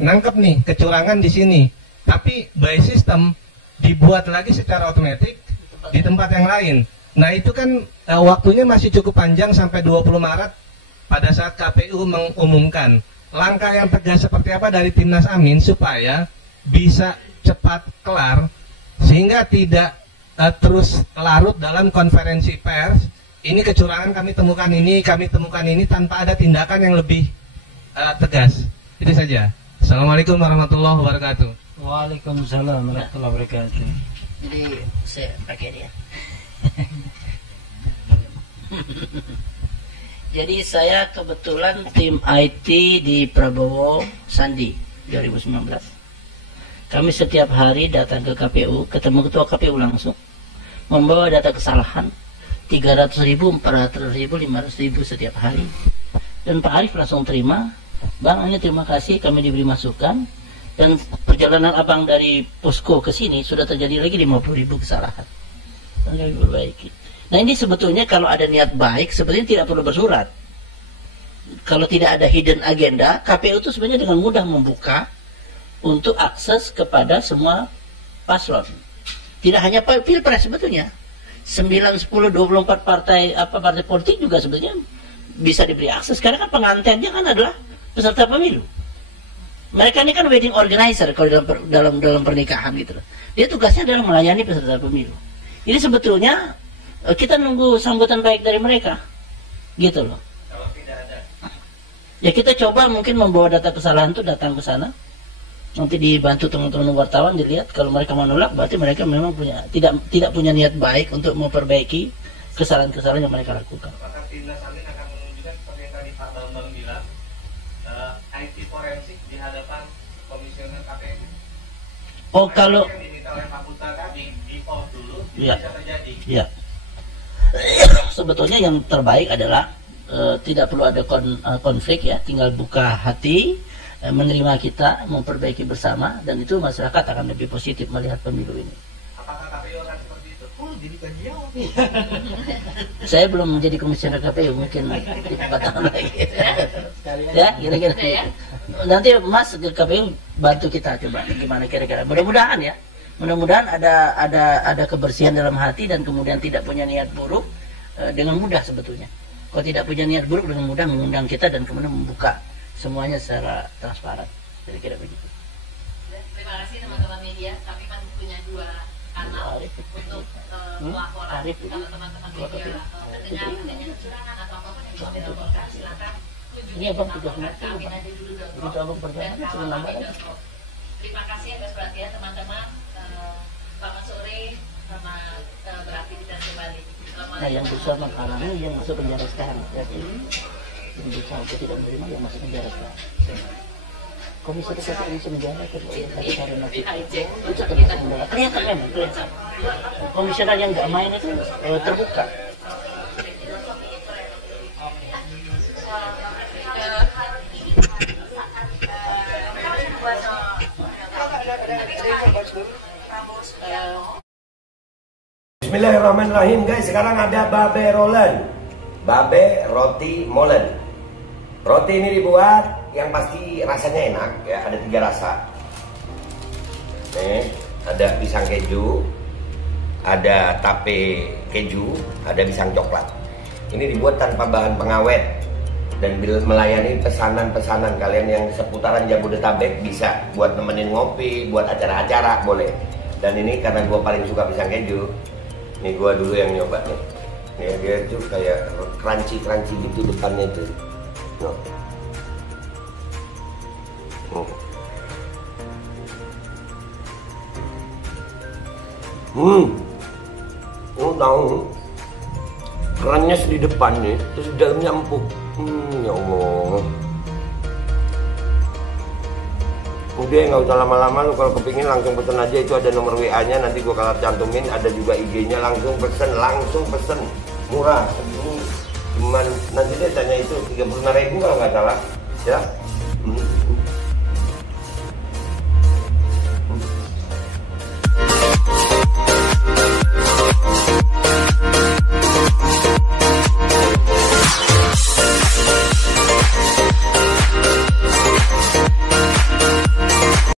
nangkep nih kecurangan di sini, tapi by system dibuat lagi secara otomatis di tempat yang lain. Nah itu kan waktunya masih cukup panjang sampai 20 Maret pada saat KPU mengumumkan. Langkah yang tegas seperti apa dari Timnas Amin supaya bisa cepat kelar sehingga tidak terus larut dalam konferensi pers. Ini kecurangan kami temukan ini tanpa ada tindakan yang lebih tegas. Itu saja. Assalamualaikum warahmatullahi wabarakatuh. Waalaikumsalam warahmatullahi wabarakatuh. Jadi saya pakai dia. Jadi saya kebetulan tim IT di Prabowo Sandi 2019. Kami setiap hari datang ke KPU, ketemu ketua KPU langsung, membawa data kesalahan 300.000, 400.000, 500.000 setiap hari. Dan Pak Arif langsung terima, Bang ini terima kasih kami diberi masukan. Dan perjalanan abang dari posko ke sini sudah terjadi lagi 50.000 kesalahan. Dan kami perbaiki. Nah ini sebetulnya kalau ada niat baik sebetulnya tidak perlu bersurat. Kalau tidak ada hidden agenda, KPU itu sebenarnya dengan mudah membuka untuk akses kepada semua paslon. Tidak hanya Pilpres sebetulnya. 9, 10, 24 partai politik juga sebetulnya bisa diberi akses. Karena kan pengantinnya kan adalah peserta pemilu. Mereka ini kan wedding organizer kalau dalam pernikahan gitu loh. Dia tugasnya adalah melayani peserta pemilu. Jadi sebetulnya kita nunggu sambutan baik dari mereka. Gitu loh. Kalau tidak ada. Ya kita coba mungkin membawa data kesalahan itu datang ke sana. Nanti dibantu teman-teman wartawan dilihat kalau mereka menolak berarti mereka memang tidak punya niat baik untuk memperbaiki kesalahan-kesalahan yang mereka lakukan. Apakah Timnas Amin akan menunjukkan seperti yang tadi Pak Bambang bilang IT forensik di hadapan komisioner KPU? Oh kalau yang diminta oleh Pak Putra tadi di off dulu ya, bisa terjadi. Ya. Sebetulnya yang terbaik adalah tidak perlu ada konflik ya, tinggal buka hati, menerima kita, memperbaiki bersama, dan itu masyarakat akan lebih positif melihat pemilu ini. Apakah KPU akan seperti itu? Jadi jawab. Saya belum menjadi komisioner KPU, mungkin di 4 tahun lagi. Ya, kira-kira. Nanti Mas ke KPU bantu kita coba gimana kira-kira. Mudah-mudahan ya. Mudah-mudahan ada kebersihan dalam hati dan kemudian tidak punya niat buruk dengan mudah sebetulnya. Kalau tidak punya niat buruk dengan mudah mengundang kita dan kemudian membuka semuanya secara transparan. Kira-kira begitu. Terima kasih teman-teman media. Kami kan punya 2 kanal untuk melaporkan kalau teman-teman media mendengar adanya kecurangan atau apapun yang bisa dilaporkan. Silakan Ini abang sudah kami nanti dulu begitu abang perjalanan sudah nambah lagi. Terima kasih atas perhatian teman-teman. Selamat sore, sama beraktivitas kembali. Nah yang besar makanannya yang masuk penjara sekarang. Berarti yang besar itu tidak menerima yang masuk penjara sekarang. Komisi Kesehatan di penjara karena itu kelihatan memang kelihatan. Komisioner yang nggak main itu terbuka. Bismillahirrahmanirrahim guys, sekarang ada babe rolen, babe roti molen. Roti ini dibuat yang pasti rasanya enak ya, ada 3 rasa. Nih, ada pisang keju, ada tape keju, ada pisang coklat. Ini dibuat tanpa bahan pengawet dan melayani pesanan-pesanan kalian yang seputaran Jabodetabek, bisa buat nemenin ngopi, buat acara-acara boleh. Dan ini karena gue paling suka pisang keju, ini gue dulu yang nyoba nih. Nih dia tuh kayak crunchy gitu depannya tuh. No. Lu tahu kerannya di depan nih, terus di dalamnya empuk. Ya Allah. Udah nggak usah lama-lama, lu kalau kepingin langsung pesen aja, itu ada nomor WA-nya, nanti gua kalau cantumin, ada juga IG-nya, langsung pesen, murah, segini, cuman nanti dia tanya itu 35.000 kalau nggak salah, ya.